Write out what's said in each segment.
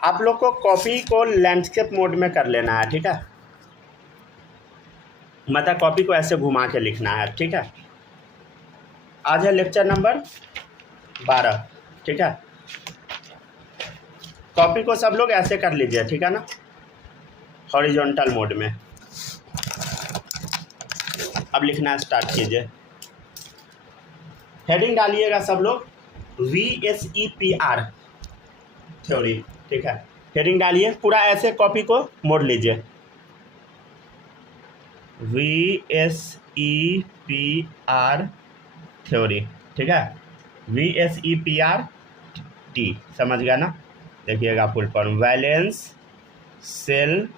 आप लोग को कॉपी को लैंडस्केप मोड में कर लेना है, ठीक है। मतलब कॉपी को ऐसे घुमा के लिखना है, ठीक है। आज है लेक्चर नंबर 12, ठीक है। कॉपी को सब लोग ऐसे कर लीजिए, ठीक है ना, हॉरिजॉन्टल मोड में। अब लिखना स्टार्ट कीजिए। हेडिंग डालिएगा सब लोग, VSEPR थ्योरी, ठीक है। हेडिंग डालिए, पूरा ऐसे कॉपी को मोड़ लीजिए, VSEPR थ्योरी, ठीक है। VSEPR T, समझ गया ना। देखिएगा full form, valence shell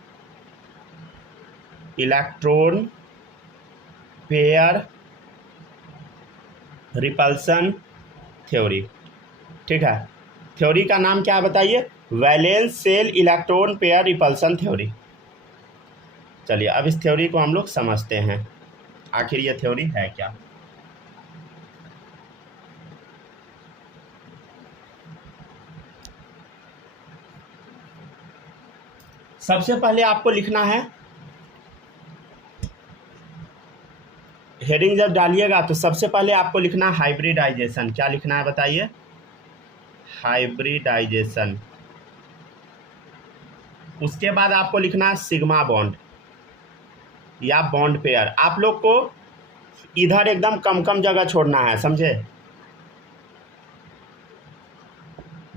electron pair repulsion theory, ठीक है। थ्योरी का नाम क्या है बताइए, valence shell electron pair repulsion theory. चलिए अब इस थ्योरी को हम लोग समझते हैं, आखिर ये थ्योरी है क्या। सबसे पहले आपको लिखना है, हेडिंग जब डालिएगा तो सबसे पहले आपको लिखना है हाइब्रिडाइजेशन। क्या लिखना है बताइए, हाइब्रिडाइजेशन। उसके बाद आपको लिखना है सिग्मा बॉन्ड या बॉन्ड पेयर। आप लोग को इधर एकदम कम कम जगह छोड़ना है, समझे,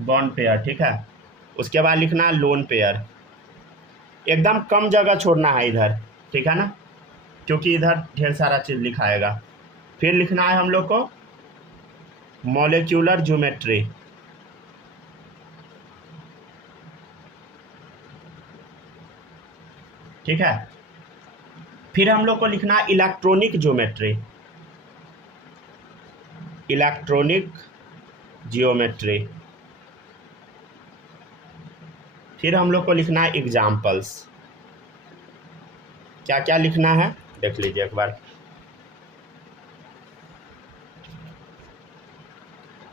बॉन्ड पेयर, ठीक है। उसके बाद लिखना है लोन पेयर, एकदम कम जगह छोड़ना है इधर, ठीक है ना, क्योंकि इधर ढेर सारा चीज़ लिखाएगा। फिर लिखना है हम लोग को मॉलिक्यूलर ज्योमेट्री, ठीक है। फिर हम लोग को लिखना है इलेक्ट्रॉनिक ज्योमेट्री, इलेक्ट्रॉनिक जियोमेट्री। फिर हम लोग को लिखना है एग्जाम्पल्स। क्या क्या लिखना है देख लीजिए एक बार,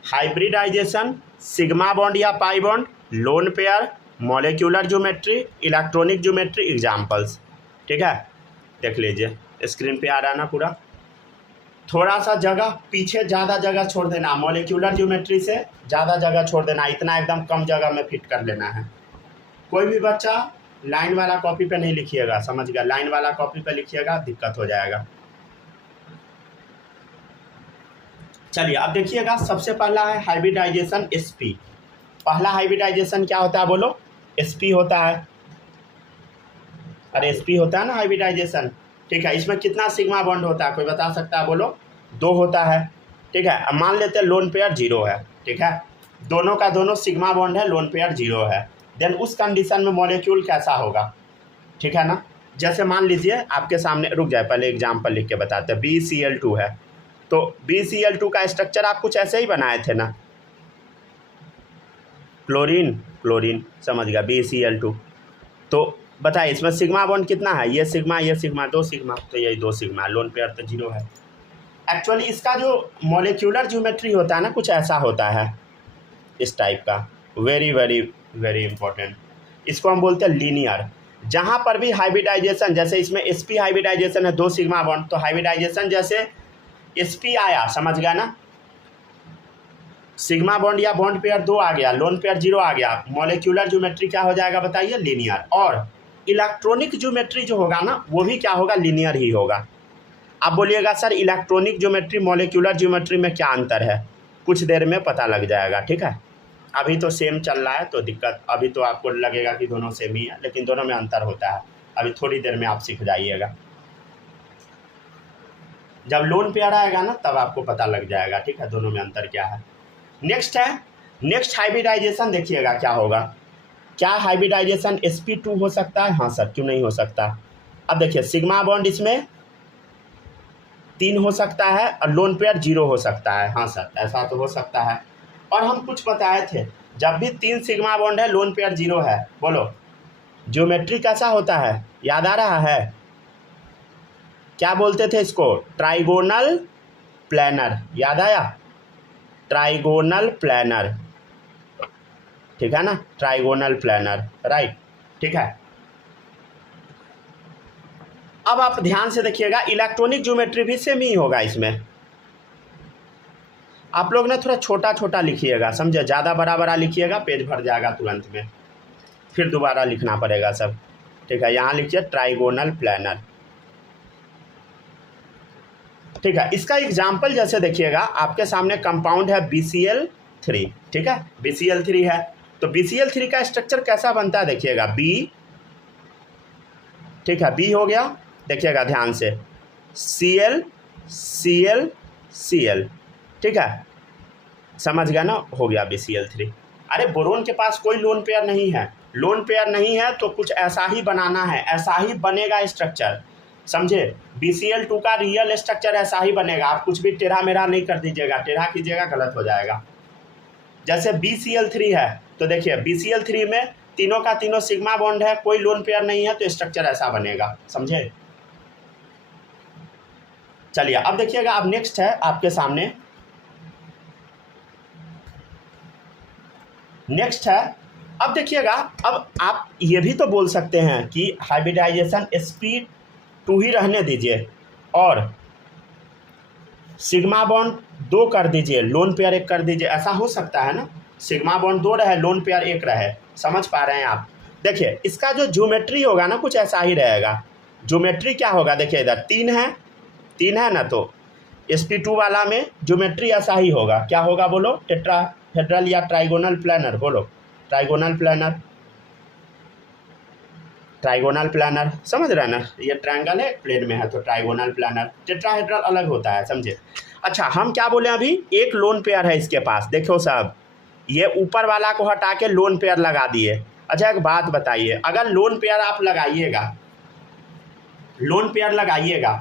हाइब्रिडाइजेशन, सिग्मा बॉन्ड या pi bond, lone pair, molecular geometry, electronic geometry, examples, ठीक है। देख लीजिए स्क्रीन पे आ रहा है ना पूरा। थोड़ा सा जगह पीछे ज़्यादा जगह छोड़ देना, मॉलिक्यूलर ज्योमेट्री से ज़्यादा जगह छोड़ देना, इतना एकदम कम जगह में फिट कर लेना है। कोई भी बच्चा लाइन वाला कॉपी पे नहीं लिखिएगा, समझ गया, लाइन वाला कॉपी पे लिखिएगा दिक्कत हो जाएगा। चलिए अब देखिएगा, सबसे पहला है हाइब्रिडाइजेशन SP। पहला हाइब्रिडाइजेशन क्या होता है बोलो, SP होता है। अरे SP होता है ना हाइब्रिडाइजेशन, ठीक है। इसमें कितना सिग्मा बॉन्ड होता है कोई बता सकता है बोलो, 2 होता है, ठीक है। अब मान लेते हैं लोन पेयर 0 है, ठीक है, दोनों का दोनों सिग्मा बॉन्ड है, लोन पेयर 0 है। देन उस कंडीशन में मॉलिक्यूल कैसा होगा, ठीक है ना। जैसे मान लीजिए आपके सामने, रुक जाए पहले एग्जाम्पल लिख के बताते हैं, BCl2 है, तो BCl2 का स्ट्रक्चर आप कुछ ऐसे ही बनाए थे ना, क्लोरीन क्लोरीन, समझ गया, BCl2। तो बताइए इसमें सिग्मा बॉन्ड कितना है, ये सिग्मा 2 सिग्मा, तो यही 2 सिग्मा, लोन पेयर तो 0 है। एक्चुअली इसका जो मॉलिक्यूलर ज्योमेट्री होता है ना कुछ ऐसा होता है, इस टाइप का, वेरी वेरी वेरी इंपॉर्टेंट। इसको हम बोलते हैं लीनियर। जहाँ पर भी हाइब्रिडाइजेशन, जैसे इसमें SP हाइब्रिडाइजेशन है 2 सिग्मा बॉन्ड, तो हाइब्रिडाइजेशन जैसे SP आया, समझ गया ना, सिग्मा बॉन्ड या बॉन्ड पेयर 2 आ गया, लोन पेयर 0 आ गया, मॉलिक्यूलर ज्योमेट्री क्या हो जाएगा बताइए, लीनियर। और इलेक्ट्रॉनिक ज्योमेट्री जो होगा ना वो भी क्या होगा, लीनियर ही होगा। आप बोलिएगा sir electronic geometry molecular geometry में क्या अंतर है, कुछ देर में पता लग जाएगा, ठीक है। अभी तो सेम चल रहा है तो दिक्कत, अभी तो आपको लगेगा कि दोनों सेम ही है, लेकिन दोनों में अंतर होता है, अभी थोड़ी देर में आप सीख जाइएगा। जब लोन पेयर आएगा ना तब आपको पता लग जाएगा, ठीक है, दोनों में अंतर क्या है। नेक्स्ट है, नेक्स्ट हाइब्रिडाइजेशन देखिएगा क्या होगा। क्या हाइब्रिडाइजेशन SP2 हो सकता है, हाँ सर क्यों नहीं हो सकता। अब देखिए सिग्मा बॉन्ड इसमें 3 हो सकता है और लोन पेयर 0 हो सकता है, हाँ सर ऐसा तो हो सकता है। और हम कुछ बताए थे, जब भी 3 सिग्मा बॉन्ड है लोन पेयर 0 है, बोलो ज्योमेट्री कैसा होता है, याद आ रहा है, क्या बोलते थे इसको, ट्राइगोनल प्लैनर, याद आया, ट्राइगोनल प्लैनर, ठीक है ना, ट्राइगोनल प्लानर, राइट, ठीक है। अब आप ध्यान से देखिएगा, इलेक्ट्रॉनिक ज्योमेट्री भी सेम ही होगा इसमें। आप लोग ना थोड़ा छोटा छोटा लिखिएगा, समझे, ज़्यादा बड़ा बड़ा लिखिएगा पेज भर जाएगा तुरंत में, फिर दोबारा लिखना पड़ेगा सब, ठीक है। यहाँ लिखिए ट्राइगोनल प्लानर, ठीक है। इसका एग्जाम्पल जैसे देखिएगा, आपके सामने कंपाउंड है BCl3, ठीक है, BCl3 है, तो BCl3 का स्ट्रक्चर कैसा बनता है देखिएगा, B, ठीक है, B हो गया, देखिएगा ध्यान से, Cl Cl Cl, ठीक है, समझ गया ना, हो गया BCl3। अरे बोरोन के पास कोई लोन पेयर नहीं है, लोन पेयर नहीं है तो कुछ ऐसा ही बनाना है, ऐसा ही बनेगा स्ट्रक्चर, समझे। BCl2 का रियल स्ट्रक्चर ऐसा ही बनेगा, आप कुछ भी टेढ़ा मेढ़ा नहीं कर दीजिएगा, टेढ़ा कीजिएगा गलत हो जाएगा। जैसे BCl3 है तो देखिए BCl3 में तीनों का तीनों सिग्मा बॉन्ड है, कोई लोन पेयर नहीं है, तो स्ट्रक्चर ऐसा बनेगा, समझे। चलिए अब देखिएगा, अब नेक्स्ट है आपके सामने, नेक्स्ट है, अब देखिएगा, अब आप ये भी तो बोल सकते हैं कि हाइब्रिडाइजेशन sp2 ही रहने दीजिए और सिग्मा बॉन्ड 2 कर दीजिए, लोन पेयर 1 कर दीजिए, ऐसा हो सकता है ना, सिग्मा बॉन्ड 2 रहे, लोन पेयर 1 रहे, समझ पा रहे हैं आप। देखिए इसका जो ज्योमेट्री होगा ना कुछ ऐसा ही रहेगा। ज्योमेट्री क्या होगा, देखिए इधर 3 है, 3 है ना, तो sp2 वाला में ज्योमेट्री ऐसा ही होगा, क्या होगा बोलो, टेट्राहेड्रल या ट्राइगोनल प्लानर, बोलो ट्राइगोनल प्लानर, ट्राइगोनल प्लानर, समझ रहे हैं ना, ये ट्रायंगल है प्लेन में है तो ट्राइगोनल प्लानर, टेट्राहेड्रल अलग होता है, समझे। अच्छा हम क्या बोले, अभी एक लोन पेयर है इसके पास, देखो साहब, ये ऊपर वाला को हटा के लोन पेयर लगा दिए। अच्छा एक बात बताइए, अगर लोन पेयर आप लगाइएगा, लोन पेयर लगाइएगा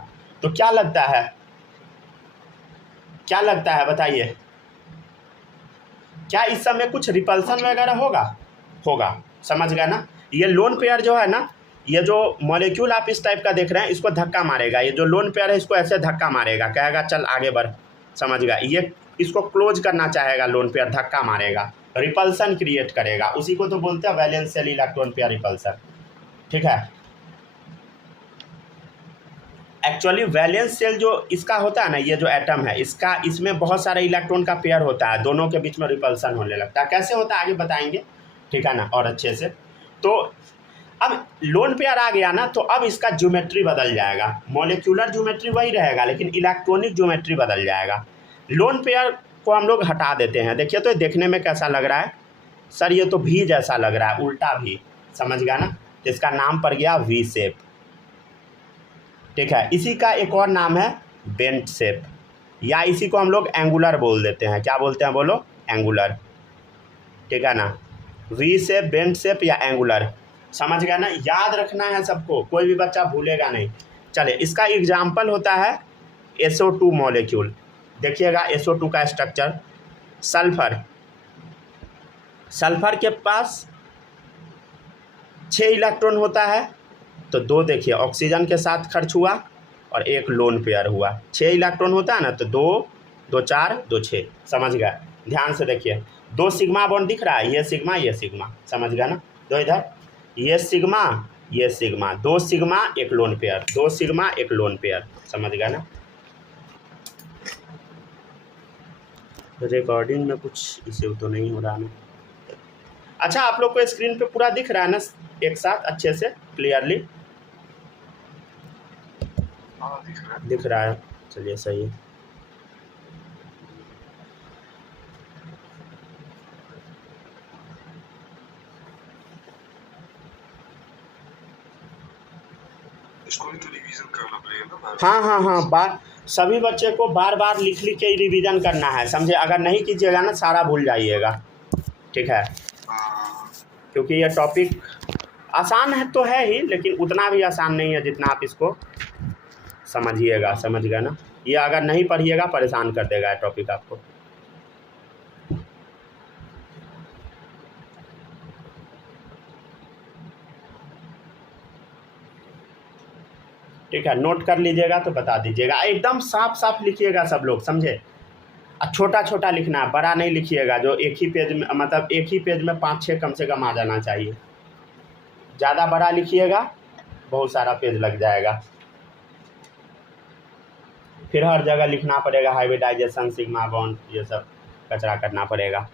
तो क्या लगता है, क्या लगता है बताइए, क्या इस समय कुछ रिपल्सन वगैरह होगा, होगा, समझ गए ना। ये लोन पेयर जो है ना, ये जो मॉलिक्यूल आप इस टाइप का देख रहे हैं इसको धक्का मारेगा, ये जो लोन पेयर है इसको ऐसे धक्का मारेगा, कहेगा चल आगे बढ़, समझ गया, ये इसको क्लोज करना चाहेगा, लोन पेयर धक्का मारेगा, रिपल्सन क्रिएट करेगा, उसी को तो बोलते हैं valence shell electron pair repulsion, ठीक है। एक्चुअली वैलेंस सेल जो इसका होता है ना, ये जो एटम है इसका, इसमें बहुत सारे इलेक्ट्रॉन का पेयर होता है, दोनों के बीच में रिपल्सन होने लगता है, कैसे होता है आगे बताएंगे, ठीक है ना, और अच्छे से। तो अब लोन पेयर आ गया ना, तो अब इसका ज्योमेट्री बदल जाएगा, मॉलिक्यूलर ज्योमेट्री वही रहेगा लेकिन इलेक्ट्रॉनिक ज्योमेट्री बदल जाएगा। लोन पेयर को हम लोग हटा देते हैं, देखिए तो देखने में कैसा लग रहा है, सर ये तो भी जैसा लग रहा है, उल्टा भी, समझ गया ना, तो इसका नाम पड़ गया V शेप, ठीक है। इसी का एक और नाम है बेंट शेप, या इसी को हम लोग एंगुलर बोल देते हैं, क्या बोलते हैं बोलो, एंगुलर, ठीक है ना, V शेप, बेंट शेप या एंगुलर, समझ गया ना, याद रखना है सबको, कोई भी बच्चा भूलेगा नहीं। चले इसका एग्जाम्पल होता है SO2 मॉलिक्यूल, देखिएगा SO2 का स्ट्रक्चर, सल्फर, सल्फर के पास 6 इलेक्ट्रॉन होता है, तो 2 देखिए ऑक्सीजन के साथ खर्च हुआ और 1 लोन पेयर हुआ, 6 इलेक्ट्रॉन होता है ना, तो 2 2 4 2 6, समझ गया, ध्यान से देखिए, 2 सिग्मा बॉन्ड दिख रहा है, ये सिग्मा, समझ गया ना, 2 इधर, ये sigma, 2 sigma 1 lone pair, 2 sigma 1 lone pair, समझ गया ना। रिकॉर्डिंग में कुछ इश्यू तो नहीं हो रहा ना, अच्छा आप लोग को स्क्रीन पे पूरा दिख रहा है ना, एक साथ अच्छे से क्लियरली दिख रहा है, चलिए सही है। इसको भी तो रिवीजन करना पड़ेगा ना, हाँ, बार सभी बच्चे को बार बार लिख के रिवीजन करना है, समझे, अगर नहीं कीजिएगा ना सारा भूल जाइएगा, ठीक है, क्योंकि ये टॉपिक आसान है तो है ही, लेकिन उतना भी आसान नहीं है जितना आप इसको समझिएगा, समझ गया ना, ये अगर नहीं पढ़िएगा परेशान कर देगा टॉपिक आपको। ठीक है, नोट कर लीजिएगा तो बता दीजिएगा, एकदम साफ साफ लिखिएगा सब लोग, समझे। छोटा छोटा लिखना है, बड़ा नहीं लिखिएगा, जो एक ही पेज में मतलब एक ही पेज में 5-6 कम से कम आ जाना चाहिए। ज़्यादा बड़ा लिखिएगा बहुत सारा पेज लग जाएगा, फिर हर जगह लिखना पड़ेगा हाइब्रिडाइजेशन, सिग्मा बॉन्ड, ये सब कचरा करना पड़ेगा।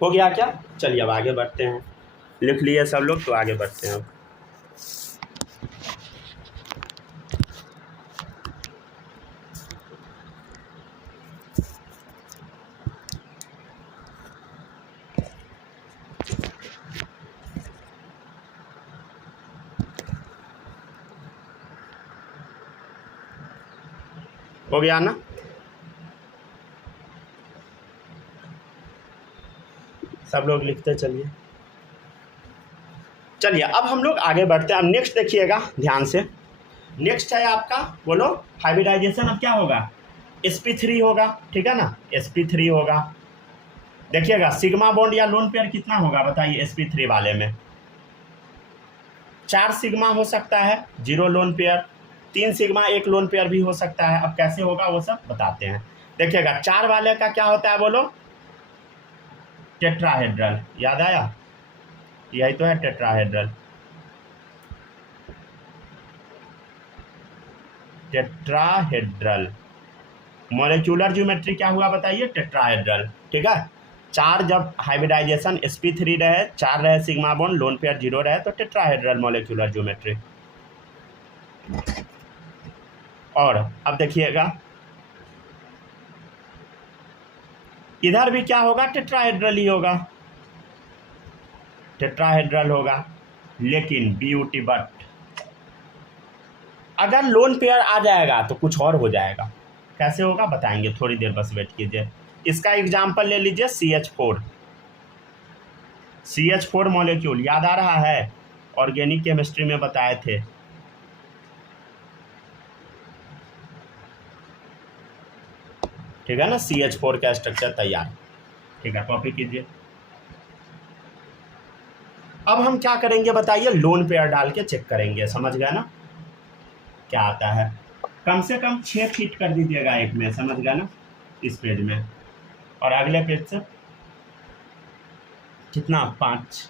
हो गया क्या? चलिए अब आगे बढ़ते हैं। लिख लिए सब लोग तो आगे बढ़ते हैं अब। हो गया ना? सब लोग लिखते चलिए। चलिए अब हम लोग आगे बढ़ते हैं। अब नेक्स्ट देखिएगा ध्यान से। नेक्स्ट है आपका, बोलो, हाइब्रिडाइजेशन अब क्या होगा? sp3 होगा, ठीक है ना, sp3 होगा। देखिएगा सिग्मा बॉन्ड या लोन पेयर कितना होगा बताइए sp3 वाले में? 4 सिग्मा हो सकता है, 0 lone pair, 3 sigma 1 lone pair भी हो सकता है। अब कैसे होगा वो सब बताते हैं। देखिएगा 4 वाले का क्या होता है बोलो? टेट्राहेड्रल, याद आया? यही तो है टेट्राहेड्रल। टेट्राहेड्रल मॉलिक्यूलर ज्योमेट्री क्या हुआ बताइए? टेट्राहेड्रल, ठीक है। 4 जब हाइब्रिडाइजेशन sp3 रहे, 4 रहे सिग्मा बॉन्ड, लोन पेयर 0 रहे, तो टेट्राहेड्रल मॉलिक्यूलर ज्योमेट्री। और अब देखिएगा इधर भी क्या होगा? टेट्राहेड्रल ही होगा, टेट्राहेड्रल होगा। लेकिन ब्यूटी बट अगर लोन पेयर आ जाएगा तो कुछ और हो जाएगा। कैसे होगा बताएंगे, थोड़ी देर बस वेट कीजिए। इसका एग्जाम्पल ले लीजिए CH4। CH4 मॉलिक्यूल याद आ रहा है? ऑर्गेनिक केमिस्ट्री में बताए थे। ठीक है ना, CH4 का स्ट्रक्चर तैयार, ठीक है, कॉपी कीजिए। अब हम क्या करेंगे बताइए? लोन पेयर डाल के चेक करेंगे, समझ गए ना क्या आता है? कम से कम 6 फीट कर दीजिएगा एक में, समझ गए ना, इस पेज में। और अगले पेज से कितना? 5।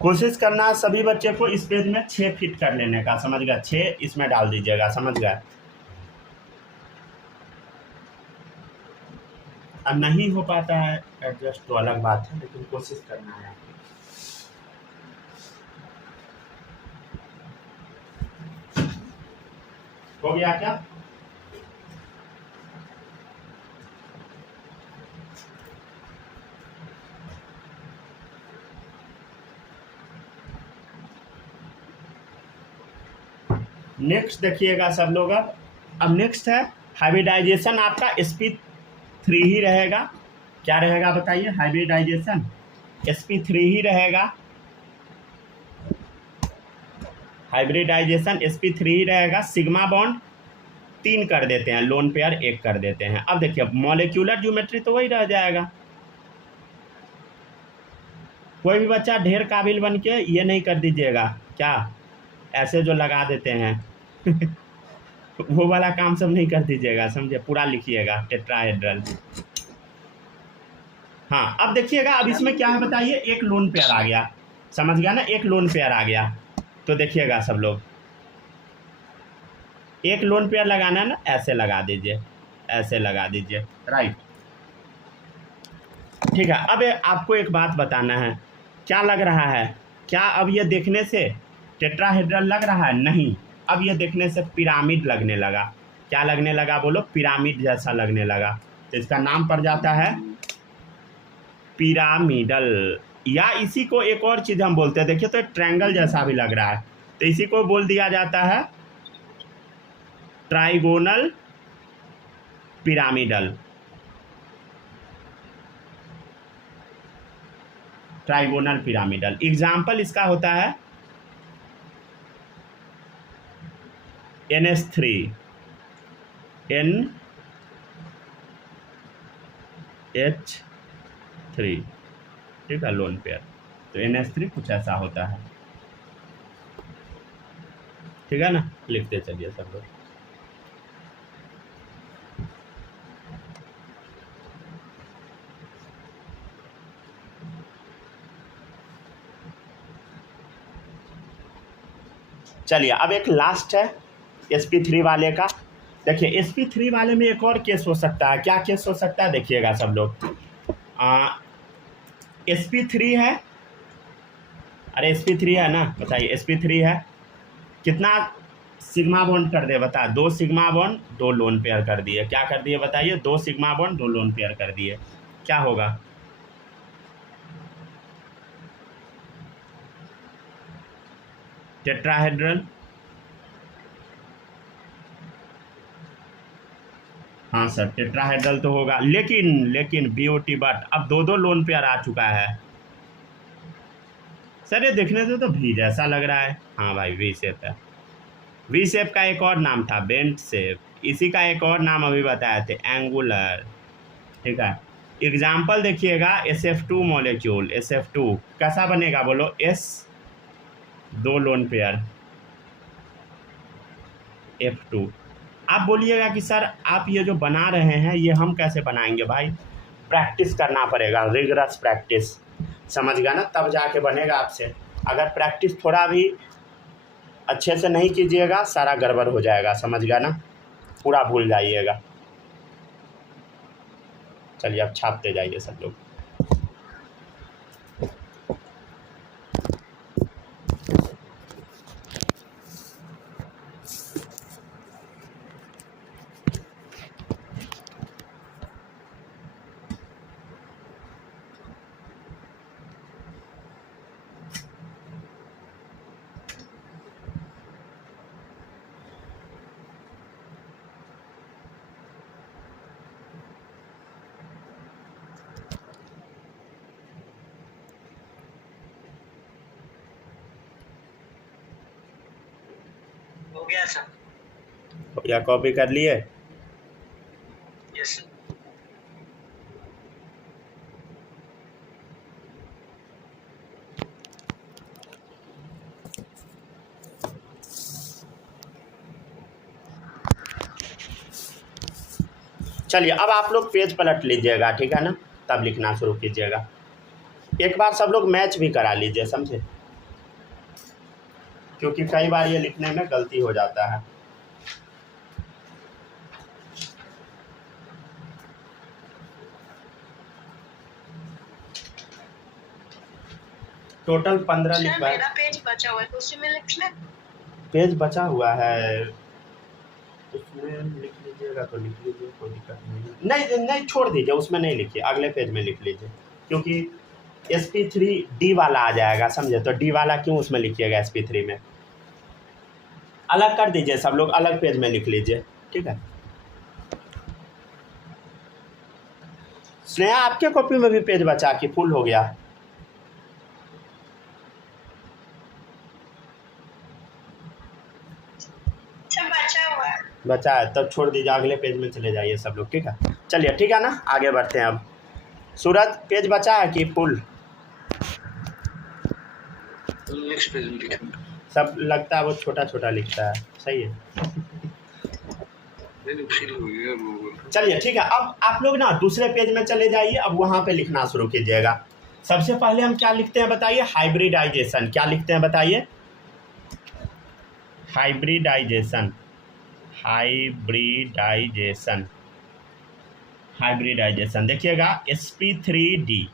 कोशिश करना है सभी बच्चे को इस पेज में 6 फीट कर लेने का, समझ गया? 6 इसमें डाल दीजिएगा, समझ गए? अब नहीं हो पाता है एडजस्ट तो अलग बात है, लेकिन कोशिश करना है। हो गया क्या? नेक्स्ट देखिएगा सब लोग। अब नेक्स्ट है हाइब्रिडाइजेशन, आपका sp3 ही रहेगा। क्या रहेगा बताइए? हाइब्रिडाइजेशन sp3 ही रहेगा। हाइब्रिडाइजेशन sp3 ही रहेगा। सिग्मा बॉन्ड 3 कर देते हैं, लोन पेयर 1 कर देते हैं। अब देखिए मॉलिक्यूलर ज्योमेट्री तो वही रह जाएगा। कोई भी बच्चा ढेर काबिल बन के ये नहीं कर दीजिएगा, क्या ऐसे जो लगा देते हैं वो वाला काम सब नहीं कर दीजिएगा, समझे? पूरा लिखिएगा टेट्राहेड्रल। हाँ अब देखिएगा, अब इसमें क्या है बताइए? एक लोन पेयर आ गया, समझ गया ना? एक लोन पेयर आ गया तो देखिएगा सब लोग, एक लोन पेयर लगाना है ना, ऐसे लगा दीजिए, ऐसे लगा दीजिए, राइट, ठीक है। अब आपको एक बात बताना है, क्या लग रहा है? क्या अब ये देखने से टेट्राहेड्रल लग रहा है? नहीं, अब ये देखने से पिरामिड लगने लगा। क्या लगने लगा बोलो? पिरामिड जैसा लगने लगा। तो इसका नाम पड़ जाता है पिरामिडल, या इसी को एक और चीज़ हम बोलते हैं, देखिए तो एक ट्रायंगल जैसा भी लग रहा है, तो इसी को बोल दिया जाता है trigonal pyramidal, trigonal pyramidal. Example इसका होता है NH3, NH3, ठीक है, लोन पेयर। तो NH3 कुछ ऐसा होता है, ठीक है ना। लिखते चलिए सब लोग। चलिए अब एक लास्ट है sp3 वाले का। देखिए sp3 वाले में एक और केस हो सकता है। क्या केस हो सकता है देखिएगा सब लोग। sp3 है, अरे sp3 है ना, बताइए sp3 है, कितना सिग्मा बॉन्ड कर दिए बता, 2 सिग्मा बॉन्ड 2 लोन पेयर कर दिए। क्या कर दिए बताइए, 2 सिग्मा बॉन्ड 2 लोन पेयर कर दिए। क्या होगा, टेट्राहेड्रल। हाँ सर टेट्राहेड्रल तो होगा, लेकिन BOT बट अब 2 लोन पेयर आ चुका है। सर ये देखने से तो भी जैसा लग रहा है। हाँ भाई वी शेप है। वी शेप का एक और नाम था बेंट शेप, इसी का एक और नाम अभी बताए थे एंगुलर, ठीक है। एग्जाम्पल देखिएगा SF2 मॉलिक्यूल, SF2 कैसा बनेगा बोलो, S 2 लोन पेयर F2। आप बोलिएगा कि सर आप ये जो बना रहे हैं ये हम कैसे बनाएंगे भाई, प्रैक्टिस करना पड़ेगा, रिगरस प्रैक्टिस, समझ गया ना, तब जाके बनेगा आपसे। अगर प्रैक्टिस थोड़ा भी अच्छे से नहीं कीजिएगा सारा गड़बड़ हो जाएगा, समझ गया ना, पूरा भूल जाइएगा। चलिए अब छापते जाइए सब लोग। हो गया सर। या कॉपी कर लिए? यस। चलिए अब आप लोग पेज पलट लीजिएगा, ठीक है ना, तब लिखना शुरू कीजिएगा। एक बार सब लोग मैच भी करा लीजिए, समझे, क्योंकि कई बार ये लिखने में गलती हो जाता है। टोटल 15 सर लिखा है। मेरा पेज बचा हुआ है तो उसी में लिख लें। पेज बचा हुआ है उसमें लिख लीजिएगा तो लिख लीजिए, कोई दिक्कत नहीं, छोड़ दीजिए, उसमें नहीं लिखिए, अगले पेज में लिख लीजिए, क्योंकि sp3D वाला आ जाएगा, समझे। तो D वाला क्यों उसमें लिखिएगा, sp3 में अलग कर दीजिए, सब लोग अलग पेज में लिख लीजिए, ठीक है। स्नेहा आपके कॉपी में भी पेज बचा कि फुल हो गया? सब बचा हुआ है। बचा है तब छोड़ दीजिए, अगले पेज में चले जाइए सब लोग, ठीक है। चलिए ठीक है ना, आगे बढ़ते हैं। अब सूरज पेज बचा है कि फुल? नेक्स्ट पेज में लिखेंगे। सब लगता है वो छोटा छोटा लिखता है, सही है। नहीं फील हो गया वो। चलिए ठीक है, अब आप लोग ना दूसरे पेज में चले जाइए, अब वहाँ पे लिखना शुरू कीजिएगा। सबसे पहले हम क्या लिखते हैं बताइए, हाइब्रिडाइजेशन। क्या लिखते हैं बताइए, हाइब्रिडाइजेशन, हाइब्रिडाइजेशन, हाइब्रिडाइजेशन। देखिएगा sp3D,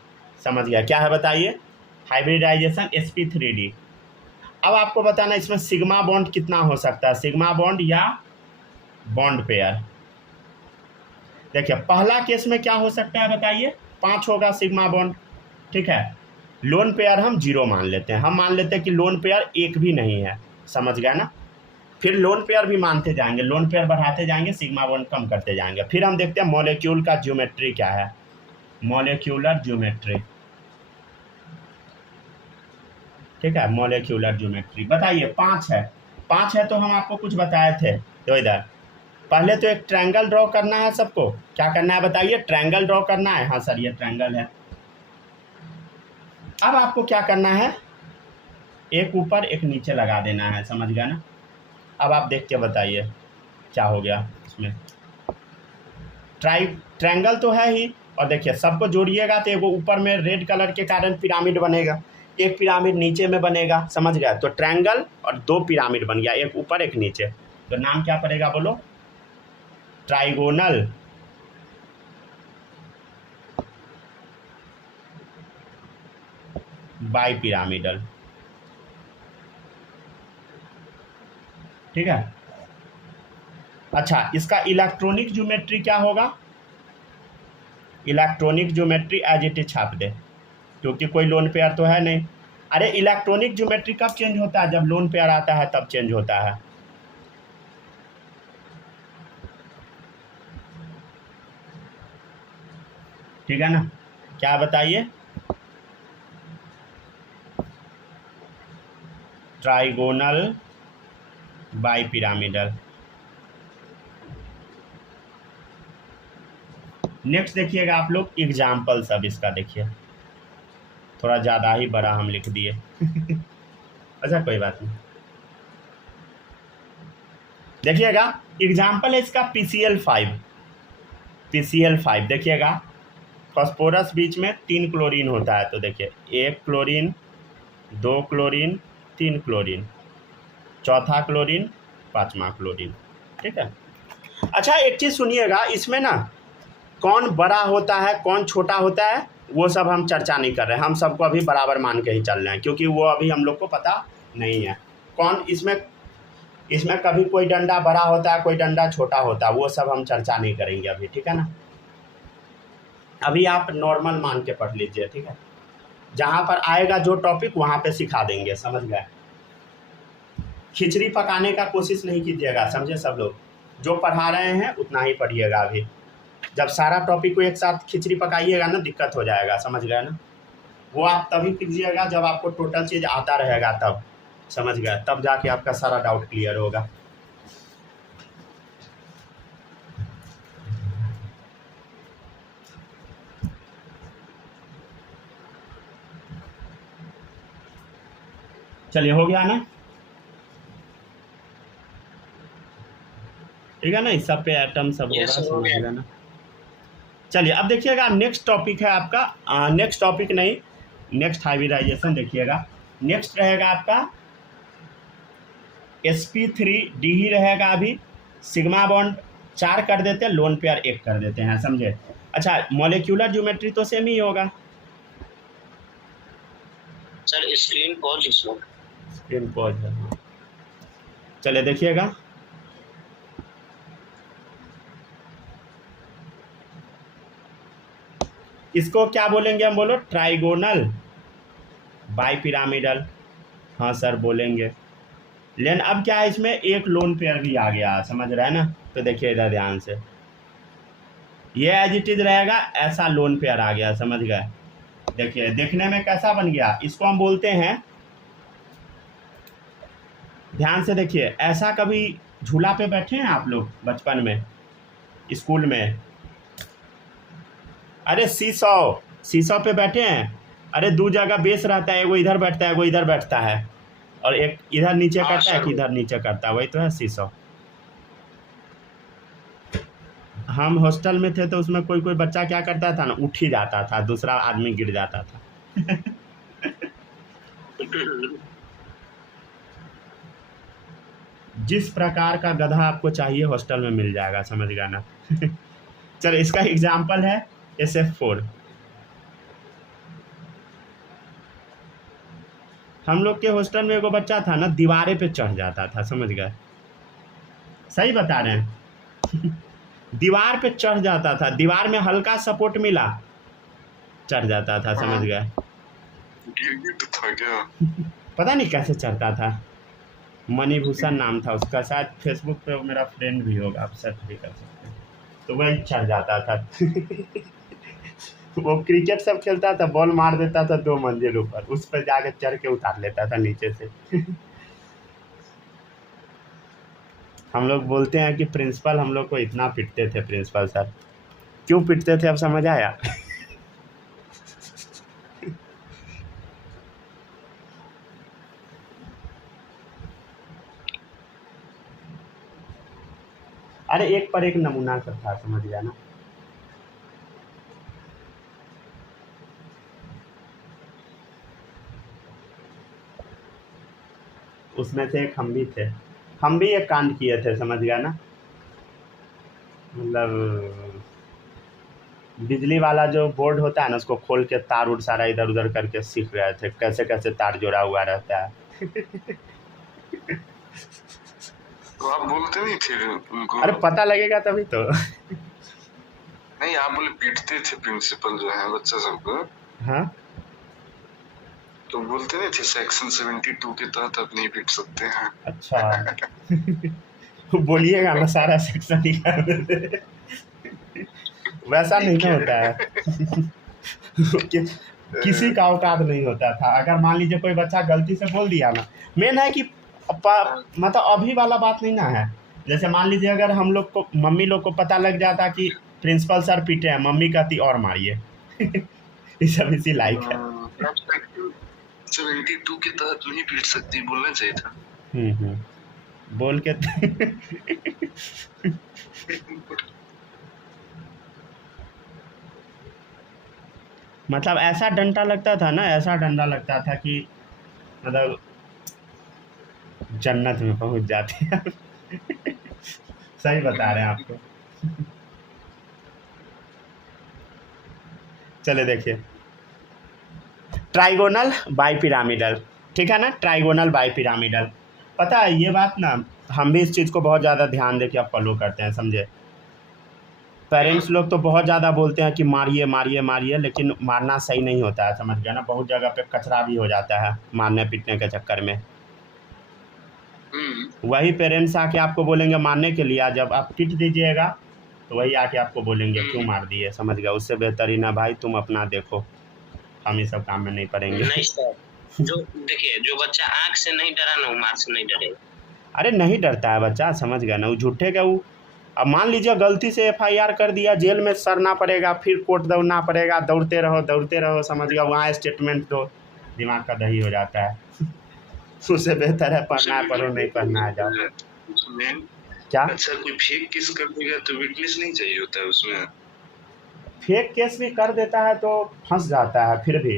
समझ गया क्या है बताइए, हाइब्रिडाइजेशन sp3D। अब आपको बताना इसमें सिग्मा बॉन्ड कितना हो सकता है, सिग्मा बॉन्ड या बॉन्ड पेयर। देखिए पहला केस में क्या हो सकता है बताइए, 5 होगा सिग्मा बॉन्ड, ठीक है। लोन पेयर हम 0 मान लेते हैं, हम मान लेते हैं कि लोन पेयर एक भी नहीं है, समझ गया ना। फिर लोन पेयर भी मानते जाएंगे, लोन पेयर बढ़ाते जाएंगे, सिग्मा बॉन्ड कम करते जाएंगे। फिर हम देखते हैं मॉलिक्यूल का ज्योमेट्री क्या है, मॉलिक्यूलर ज्योमेट्री। ठीक है, मॉलिक्यूलर ज्योमेट्री बताइए। 5 है, 5 है तो हम आपको कुछ बताए थे। तो इधर पहले तो एक ट्रायंगल ड्रॉ करना है सबको। क्या करना है बताइए? ट्रायंगल ड्रॉ करना है। हाँ सर, ये ट्रायंगल है। अब आपको क्या करना है, एक ऊपर एक नीचे लगा देना है, समझ गया ना। अब आप देख के बताइए क्या हो गया इसमें। ट्रायंगल तो है ही, और देखिए सबको जोड़िएगा तो एगो ऊपर में रेड कलर के कारण पिरामिड बनेगा, एक पिरामिड नीचे में बनेगा, समझ गया। तो ट्रायंगल और 2 पिरामिड बन गया, एक ऊपर एक नीचे। तो नाम क्या पड़ेगा बोलो? Trigonal bipyramidal. ठीक है। अच्छा, इसका इलेक्ट्रॉनिक ज्योमेट्री क्या होगा? Electronic geometry as it is छाप दे, क्योंकि कोई लोन पेयर तो है नहीं। अरे इलेक्ट्रॉनिक ज्योमेट्री कब चेंज होता है? जब लोन पेयर आता है तब चेंज होता है। ठीक है ना, क्या बताइए? Trigonal bi pyramidal. नेक्स्ट देखिएगा आप लोग एग्जाम्पल सब इसका देखिए, थोड़ा ज़्यादा ही बड़ा हम लिख दिए अच्छा कोई बात नहीं। देखिएगा एग्जाम्पल है इसका PCl5। देखिएगा फॉस्फोरस बीच में 3 क्लोरीन होता है, तो देखिए 1 क्लोरीन, 2 क्लोरीन, 3 क्लोरीन, चौथा क्लोरीन, 5वां क्लोरीन। ठीक है। अच्छा एक चीज़ सुनिएगा, इसमें ना कौन बड़ा होता है कौन छोटा होता है वो सब हम चर्चा नहीं कर रहे हैं, हम सबको अभी बराबर मान के ही चल रहे हैं, क्योंकि वो अभी हम लोग को पता नहीं है कौन इसमें कभी कोई डंडा बड़ा होता है कोई डंडा छोटा होता है, वो सब हम चर्चा नहीं करेंगे अभी। ठीक है ना, अभी आप नॉर्मल मान के पढ़ लीजिए। ठीक है, जहाँ पर आएगा जो टॉपिक वहाँ पे सिखा देंगे, समझ गए। खिचड़ी पकाने का कोशिश नहीं कीजिएगा, समझे सब लोग। जो पढ़ा रहे हैं उतना ही पढ़िएगा। अभी जब सारा टॉपिक को एक साथ खिचड़ी पकाइएगा ना दिक्कत हो जाएगा, समझ गए ना। वो आप तभी कीजिएगा जब आपको टोटल चीज़ आता रहेगा, तब समझ गए, तब जाके आपका सारा डाउट क्लियर होगा। चलिए हो गया ना, ठीक है ना। इस सब पे एटम सब होगा, समझिएगा ना। चलिए अब देखिएगा नेक्स्ट टॉपिक है आपका, नेक्स्ट टॉपिक नहीं, नेक्स्ट हाइब्रिडाइजेशन देखिएगा। नेक्स्ट रहेगा आपका sp3d ही रहेगा। अभी सिग्मा बॉन्ड 4 कर देते हैं, लोन पेयर 1 कर देते हैं, समझे। अच्छा मॉलिक्यूलर ज्योमेट्री तो सेम ही होगा। Sir screen pause, screen pause है। चलिए देखिएगा, इसको क्या बोलेंगे हम, बोलो। Trigonal bi pyramidal. हाँ सर बोलेंगे, लेकिन अब क्या है इसमें एक लोन पेयर भी आ गया, समझ रहे हैं ना। तो देखिए इधर ध्यान से, ये एज इट इज रहेगा, ऐसा लोन पेयर आ गया, समझ गए। देखिए देखने में कैसा बन गया, इसको हम बोलते हैं, ध्यान से देखिए। ऐसा कभी झूला पे बैठे हैं आप लोग बचपन में, स्कूल में? अरे सीसॉ पे बैठे हैं। अरे 2 जगह बेस रहता है, वो इधर बैठता है वो इधर बैठता है, और एक इधर नीचे करता है कि इधर नीचे करता है, वही तो है सीसॉ। हम हॉस्टल में थे तो उसमें कोई कोई बच्चा क्या करता था ना, उठ ही जाता था, दूसरा आदमी गिर जाता था जिस प्रकार का गधा आपको चाहिए हॉस्टल में मिल जाएगा, समझ गया ना चलो इसका एग्जाम्पल है SF4। हम लोग के हॉस्टल में एगो बच्चा था ना, दीवारे पे चढ़ जाता था, समझ गए। सही बता रहे हैं दीवार पे चढ़ जाता था, दीवार में हल्का सपोर्ट मिला चढ़ जाता था, समझ गए। गिर तो था क्या? पता नहीं कैसे चढ़ता था। मणिभूषण नाम था उसका, शायद फेसबुक पे मेरा फ्रेंड भी होगा, आप सर्च भी कर सकते हैं। तो वही चढ़ जाता था वो क्रिकेट सब खेलता था, बॉल मार देता था 2 मंजिल ऊपर, उस पर जाकर चढ़ के उतार लेता था नीचे से हम लोग बोलते हैं कि प्रिंसिपल हम लोग को इतना पीटते थे, प्रिंसिपल सर क्यों पीटते थे अब समझ आया अरे एक पर एक नमूना सब था, समझ गया ना। उसमें से एक हम भी थे, हम भी एक कांड किए थे, समझ गया ना। मतलब बिजली वाला जो बोर्ड होता है ना, उसको खोल के तार उड़ सारा इधर उधर करके सीख रहे थे कैसे कैसे तार जोड़ा हुआ रहता है तो आप बोलते नहीं थे उनको? अरे पता लगेगा तभी तो नहीं, आप बोले पीटते थे प्रिंसिपल जो है बच्चा सबको, हाँ तो बोलते नहीं थे सेक्शन 72 के तहत आप नहीं पीट सकते हैं? अच्छा बोलिएगा ना, सारा सेक्शन निकाल देते वैसा नहीं ना होता है किसी का औकात नहीं होता था। अगर मान लीजिए कोई बच्चा गलती से बोल दिया ना, मेन है कि मतलब अभी वाला बात नहीं ना है। जैसे मान लीजिए अगर हम लोग को, मम्मी लोग को पता लग जाता कि प्रिंसिपल सर पीटे हैं, मम्मी कहती और मारिए ये सब इसी लाइक है। 72 के तहत नहीं पीट सकती बोलना चाहिए था। बोल के मतलब ऐसा डंडा लगता था ना, ऐसा डंडा लगता था कि मतलब जन्नत में पहुंच जाते हैं सही बता रहे हैं आपको चले देखिए, ट्राइगोनल बाई पिरामिडल, ठीक है ना, ट्राइगोनल बाई पिरामिडल। पता है ये बात ना, हम भी इस चीज़ को बहुत ज़्यादा ध्यान दे के आप फॉलो करते हैं, समझे। पेरेंट्स लोग तो बहुत ज़्यादा बोलते हैं कि मारिए मारिए मारिए, लेकिन मारना सही नहीं होता है, समझ गया ना। बहुत जगह पे कचरा भी हो जाता है मारने पीटने के चक्कर में। वही पेरेंट्स आके आपको बोलेंगे मारने के लिए, जब आप पीट दीजिएगा तो वही आके आपको बोलेंगे क्यों मार दिए, समझ गया। उससे बेहतर ही ना भाई तुम अपना देखो, हम ये सब काम में नहीं पड़ेंगे। नहीं सर, जो देखिए जो बच्चा आँख से नहीं डरा ना, वो मार से नहीं डरेगा। अरे नहीं डरता है बच्चा, समझ गया ना, वो झूठे का वो। अब मान लीजिए गलती से FIR कर दिया, जेल में सड़ना पड़ेगा, फिर कोर्ट दौड़ना पड़ेगा, दौड़ते रहो, समझ गया, वहाँ स्टेटमेंट दो, दिमाग का दही हो जाता है उससे बेहतर है पढ़ना है पढ़ो, नहीं पढ़ना है जाओ। क्या अच्छा, कोई फेक केस कर देगा तो विटनेस नहीं चाहिए होता है उसमें? फेक केस भी कर देता है तो फंस जाता है, फिर भी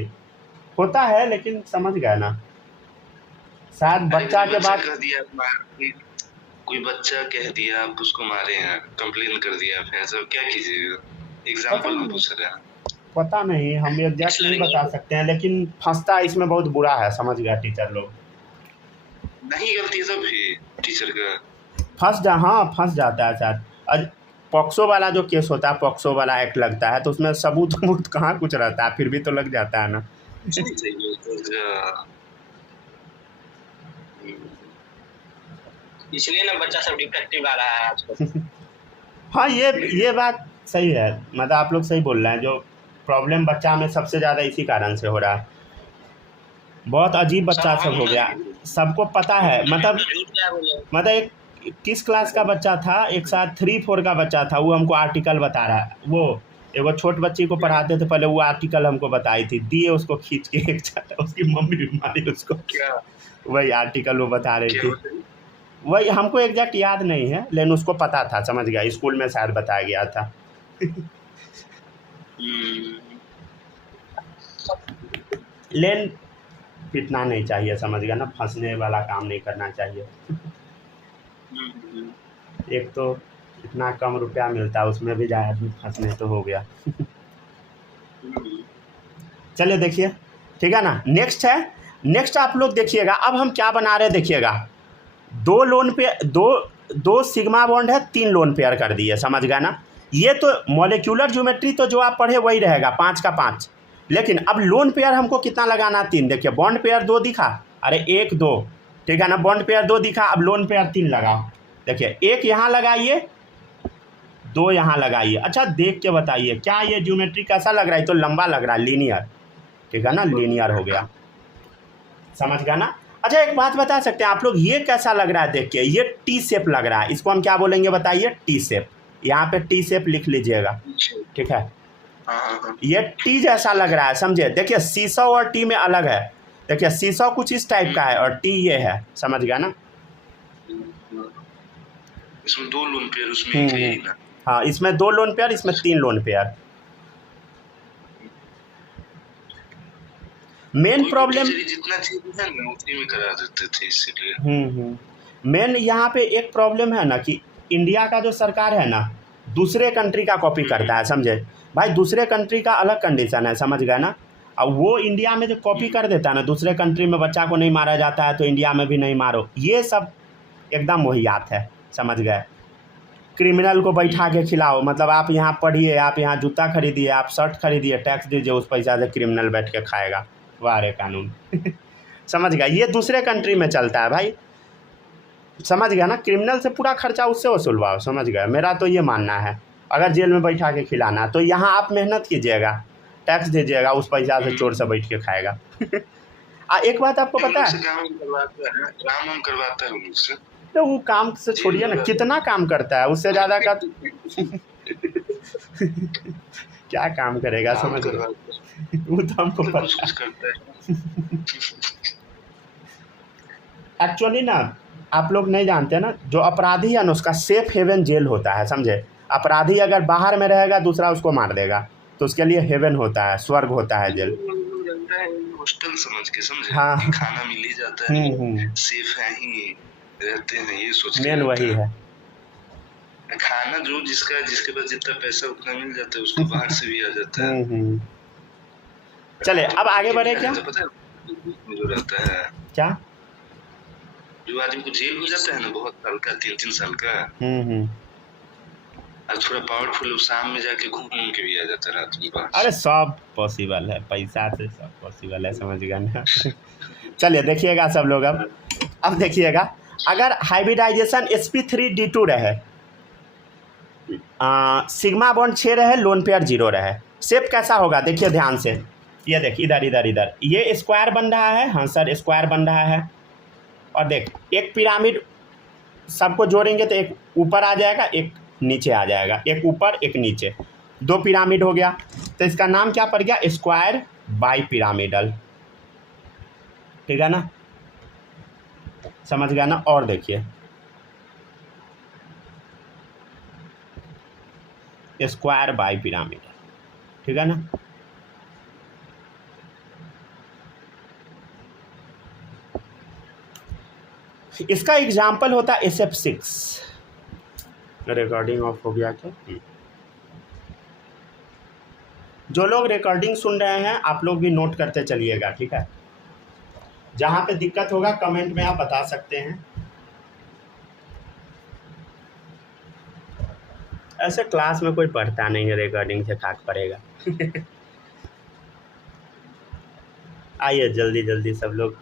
होता है, लेकिन समझ गया ना, शायद बच्चा के बाद कोई बच्चा कह दिया आप उसको मारे हैं, कंप्लेन कर दिया, फिर सब क्या कीजिएगा? एग्जांपल हम पूछ रहे हैं। पता नहीं, हम एग्जैक्ट नहीं बता सकते हैं, लेकिन फंसता इसमें बहुत बुरा है, समझ गया। टीचर लोग नहीं गलती है सब टीचर का फंस जाता है शायद। पॉक्सो वाला जो केस होता है, पॉक्सो वाला एक्ट लगता है, तो उसमें सबूत कहाँ कुछ रहता है, फिर भी तो लग जाता है ना इसलिए ना बच्चा सब डिफेक्टिव आ रहा है आजकल हाँ ये बात सही है, मतलब आप लोग सही बोल रहे हैं। जो प्रॉब्लम बच्चा में सबसे ज़्यादा इसी कारण से हो रहा है, बहुत अजीब बच्चा सब हो गया, सबको पता है। मतलब एक किस क्लास का बच्चा था, एक साथ 3-4 का बच्चा था, वो हमको आर्टिकल बता रहा है। वो एगो छोट बच्ची को पढ़ाते थे पहले, वो आर्टिकल हमको बताई थी, दिए उसको खींच के एक साथ, उसकी मम्मी भी मारी उसको। वही आर्टिकल वो बता रही थी, वही हमको एग्जैक्ट याद नहीं है, लेकिन उसको पता था, समझ गया, स्कूल में शायद बताया गया था लेकिन पीटना नहीं चाहिए, समझ गया ना, फंसने वाला काम नहीं करना चाहिए। एक तो इतना कम रुपया मिलता है, उसमें भी जाए आदमी फंसने तो हो गया चलिए देखिए, ठीक है ना। नेक्स्ट आप लोग देखिएगा, अब हम क्या बना रहे देखिएगा। 2 लोन पे 2 सिग्मा बॉन्ड है, 3 लोन पेयर कर दिए, समझ गया ना। ये तो मॉलिक्यूलर ज्योमेट्री तो जो आप पढ़े वही रहेगा, 5 का 5, लेकिन अब लोन पेयर हमको कितना लगाना, 3। देखिए बॉन्ड पेयर 2 दिखा, अरे 1 2 ठीक है ना। बॉन्ड पेयर 2 दिखा, अब लोन पेयर 3 लगाओ। देखिए, एक यहाँ लगाइए, 2 यहाँ लगाइए। अच्छा देख के बताइए क्या ये ज्योमेट्री कैसा लग रहा है? तो लंबा लग रहा है, लीनियर, ठीक है ना, लीनियर हो गया, समझ गया ना। अच्छा एक बात बता सकते हैं आप लोग, ये कैसा लग रहा है देख के? ये टी शेप लग रहा है, इसको हम क्या बोलेंगे बताइए? T shape. यहाँ पे टी शेप लिख लीजिएगा, ठीक है। ये टी जैसा लग रहा है, समझे। देखिए सीसो और टी में अलग है। देखिए सीसो कुछ इस टाइप का है और टी ये है, समझ गया ना। इसमें 2 लोन पेयर, उसमें एक है ना। हाँ, इसमें 2 लोन पेयर, इसमें 3 लोन पेयर। मेन प्रॉब्लम जितना चीज है ना उतनी में करा देते थे, इसीलिए मेन यहाँ पे एक प्रॉब्लम है ना कि इंडिया का जो सरकार है ना दूसरे कंट्री का कॉपी करता है, समझे भाई। दूसरे कंट्री का अलग कंडीशन है, समझ गए ना। अब वो इंडिया में जो कॉपी कर देता है ना, दूसरे कंट्री में बच्चा को नहीं मारा जाता है तो इंडिया में भी नहीं मारो, ये सब एकदम वहियात है, समझ गए। क्रिमिनल को बैठा के खिलाओ, मतलब आप यहाँ पढ़िए, आप यहाँ जूता खरीदिए, आप शर्ट खरीदिए, टैक्स दीजिए, उस पैसा से क्रिमिनल बैठ के खाएगा। वाह रे कानून समझ गया, ये दूसरे कंट्री में चलता है भाई, समझ गया ना। क्रिमिनल से पूरा खर्चा उससे वसूलवाओ, समझ गया। मेरा तो ये मानना है, अगर जेल में बैठा के खिलाना तो यहाँ आप मेहनत कीजिएगा, टैक्स दीजिएगा, उस पैसा से चोर से बैठ के खाएगा एक बात आपको पता है, काम करवाता है उनसे, तो वो काम से छोड़िए ना, कितना काम करता है, उससे ज़्यादा का क्या काम करेगा, समझ गया। वो तो हमको पता है। एक्चुअली ना आप लोग नहीं जानते ना, जो अपराधी है ना उसका सेफ हेवन जेल होता है, समझे। अपराधी अगर बाहर में रहेगा दूसरा उसको मार देगा, तो उसके लिए हेवन होता है, स्वर्ग होता है जेल। हॉस्टल समझ के, समझे। हाँ, खाना मिल ही जाता है, सेफ है ही रहते हैं, ये सोच के मेन वही है। खाना जो जिसके पास जितना पैसा उतना मिल जाता है, उसको बाहर से भी आ जाता है। चले अब आगे बढ़े। क्या पता है जो रहता है, क्या जो आदमी को जेल हो जाता है ना बहुत साल का, 3-3 साल का, और थोड़ा पावरफुल, शाम में जाके घूम के भी आ जाता है रात में बाहर। अरे सब पॉसिबल है, पैसा से सब पॉसिबल है, समझ गया ना चलिए देखिएगा सब लोग, अब देखिएगा, अगर हाइब्रिडाइजेशन sp3d2 रहे, सिग्मा बॉन्ड 6 रहे, लोन पेयर 0 रहे, शेप कैसा होगा देखिए ध्यान से। ये देख इधर इधर इधर, ये स्क्वायर बन रहा है, हाँ सर स्क्वायर बन रहा है। और देख एक पिरामिड सबको जोड़ेंगे तो एक ऊपर आ जाएगा, एक नीचे आ जाएगा, एक ऊपर एक नीचे, 2 पिरामिड हो गया। तो इसका नाम क्या पड़ गया? स्क्वायर बाई पिरामिडल, ठीक है ना, समझ गया ना। और देखिए स्क्वायर बाई पिरामिडल, ठीक है ना। इसका एग्जाम्पल होता है SF6। रिकॉर्डिंग ऑफ हो गया क्या? जो लोग रिकॉर्डिंग सुन रहे हैं आप लोग भी नोट करते चलिएगा, ठीक है। जहाँ पे दिक्कत होगा कमेंट में आप बता सकते हैं। ऐसे क्लास में कोई पढ़ता नहीं है, रिकॉर्डिंग से खाक पड़ेगा आइए जल्दी जल्दी सब लोग।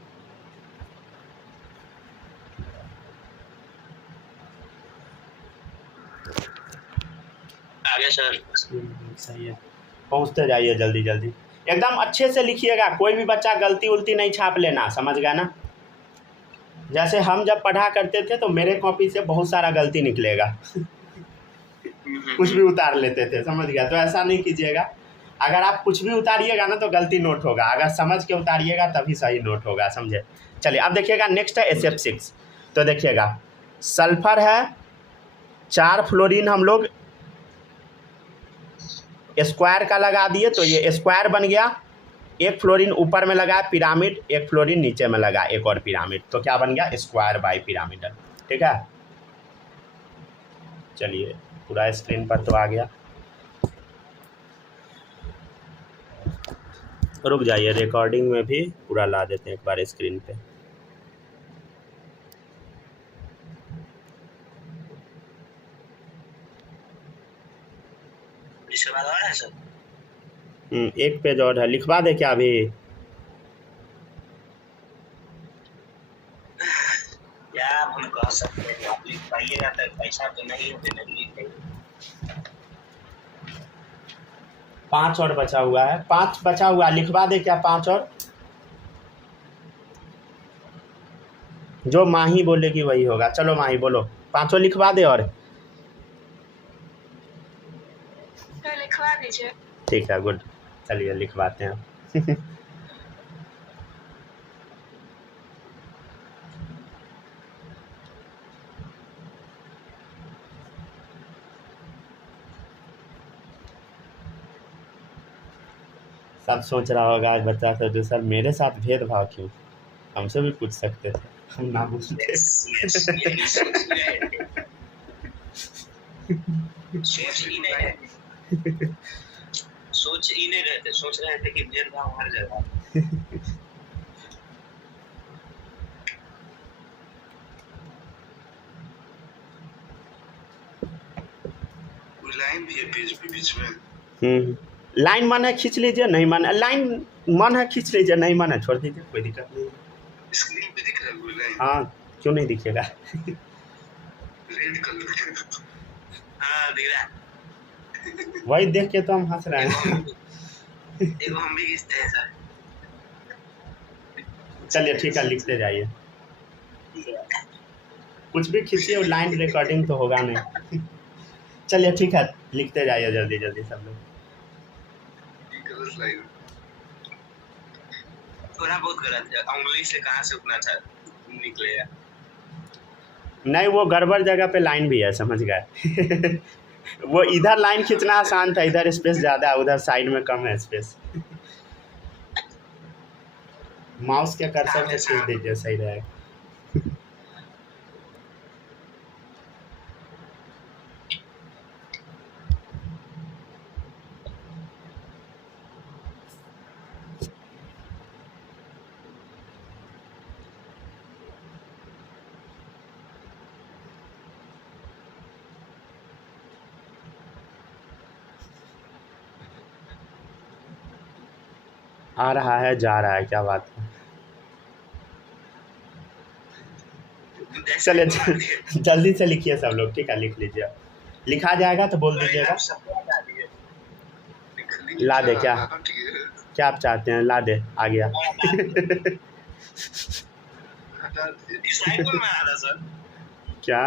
आगे सर सही है, पहुँचते जाइए जल्दी जल्दी, एकदम अच्छे से लिखिएगा, कोई भी बच्चा गलती उल्टी नहीं छाप लेना, समझ गया ना। जैसे हम जब पढ़ा करते थे तो मेरे कॉपी से बहुत सारा गलती निकलेगा कुछ भी उतार लेते थे, समझ गया। तो ऐसा नहीं कीजिएगा, अगर आप कुछ भी उतारिएगा ना तो गलती नोट होगा, अगर समझ के उतारिएगा तभी सही नोट होगा, समझे। चलिए अब देखिएगा नेक्स्ट है SF6। तो देखिएगा सल्फर है, 4 फ्लोरीन हम लोग स्क्वायर का लगा दिए, तो ये स्क्वायर बन गया। 1 फ्लोरीन ऊपर में लगा पिरामिड, 1 फ्लोरीन नीचे में लगा एक और पिरामिड, तो क्या बन गया? स्क्वायर बाई पिरामिडल, ठीक है। चलिए पूरा स्क्रीन पर तो आ गया, रुक जाइए, रिकॉर्डिंग में भी पूरा ला देते हैं एक बार स्क्रीन पे। है सर, एक पेज और है, लिखवा दे क्या अभी? हम कह सकते हैं आप लिख पाइएगा तो पैसा तो नहीं होते नहीं लिखेंगे। 5 और बचा हुआ है, 5 बचा हुआ है, लिखवा दे क्या 5 और? जो माही बोलेगी वही होगा। चलो माही बोलो, 5 और लिखवा दे। और तो लिखवा दीजिए। ठीक है, गुड, चलिए लिखवाते हैं। सब सोच रहा होगा आज बच्चा तो सर मेरे साथ भेदभाव क्यों, हमसे भी पूछ सकते थे, हम ना पूछते। सोच ही नहीं रहे थे, सोच रहे थे कि भेदभाव हर जगह। लाइन भी है बीच में। लाइन मन है खींच लीजिए, नहीं मन है, लाइन मन है खींच लीजिए, नहीं मन है छोड़ दीजिए, कोई दिक्कत नहीं है। स्क्रीन पे दिख रहा है कोई लाइन? हाँ, क्यों नहीं दिखेगा? Red colour. हाँ दिख रहा है। वही देख के तो हम हंस रहे हैं। देखो हम भी खींचते हैं सर। चलिए ठीक है, लिखते जाइए, कुछ भी खींचिए, लाइन रिकॉर्डिंग तो होगा नहीं। चलिए ठीक है, लिखते जाइए जल्दी जल्दी सब लोग। थोड़ा बहुत गलत है, उंगली से कहाँ से उतना अच्छा निकलेगा? नहीं, वो गड़बड़ जगह पे लाइन भी है, समझ गए। वो इधर लाइन खींचना आसान था, इधर स्पेस ज़्यादा है, उधर साइड में कम है स्पेस। माउस के कर्सर से खींच दीजिए, सही रहेगा। आ रहा है, जा रहा है, क्या बात है। चलिए जल्दी से लिखिए सब लोग, ठीक है, लिख लीजिए। लिखा जाएगा तो बोल दीजिएगा। ला दे क्या? क्या आप चाहते हैं? ला दे, आ गया। क्या?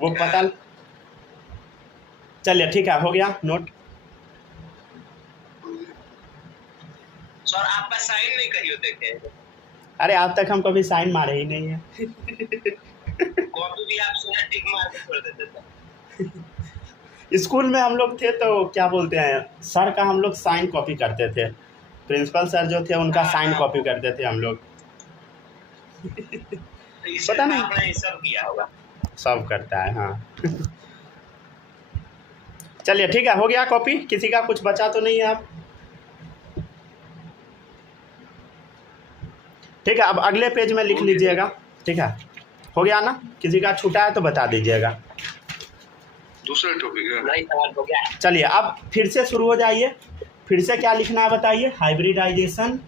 वो पता। चलिए ठीक है, हो गया नोट। सर आपका साइन नहीं कहीं होते थे? अरे आज तक हम कभी साइन मारे ही नहीं है। कॉपी भी आप सुना टिक मार के छोड़ देते थे। स्कूल में हम लोग थे तो क्या बोलते हैं, सर का हम लोग साइन कॉपी करते थे, प्रिंसिपल सर जो थे उनका साइन कॉपी करते थे हम लोग। पता नहीं, आपने सब किया होगा। सब करता है, हाँ। चलिए ठीक है, हो गया कॉपी। किसी का कुछ बचा तो नहीं है? आप ठीक है, अब अगले पेज में लिख लीजिएगा, ठीक है, हो गया ना? किसी का छूटा है तो बता दीजिएगा। दूसरा टॉपिक है। नहीं सवाल हो गया। चलिए अब फिर से शुरू हो जाइए। फिर से क्या लिखना है बताइए? हाइब्रिडाइजेशन।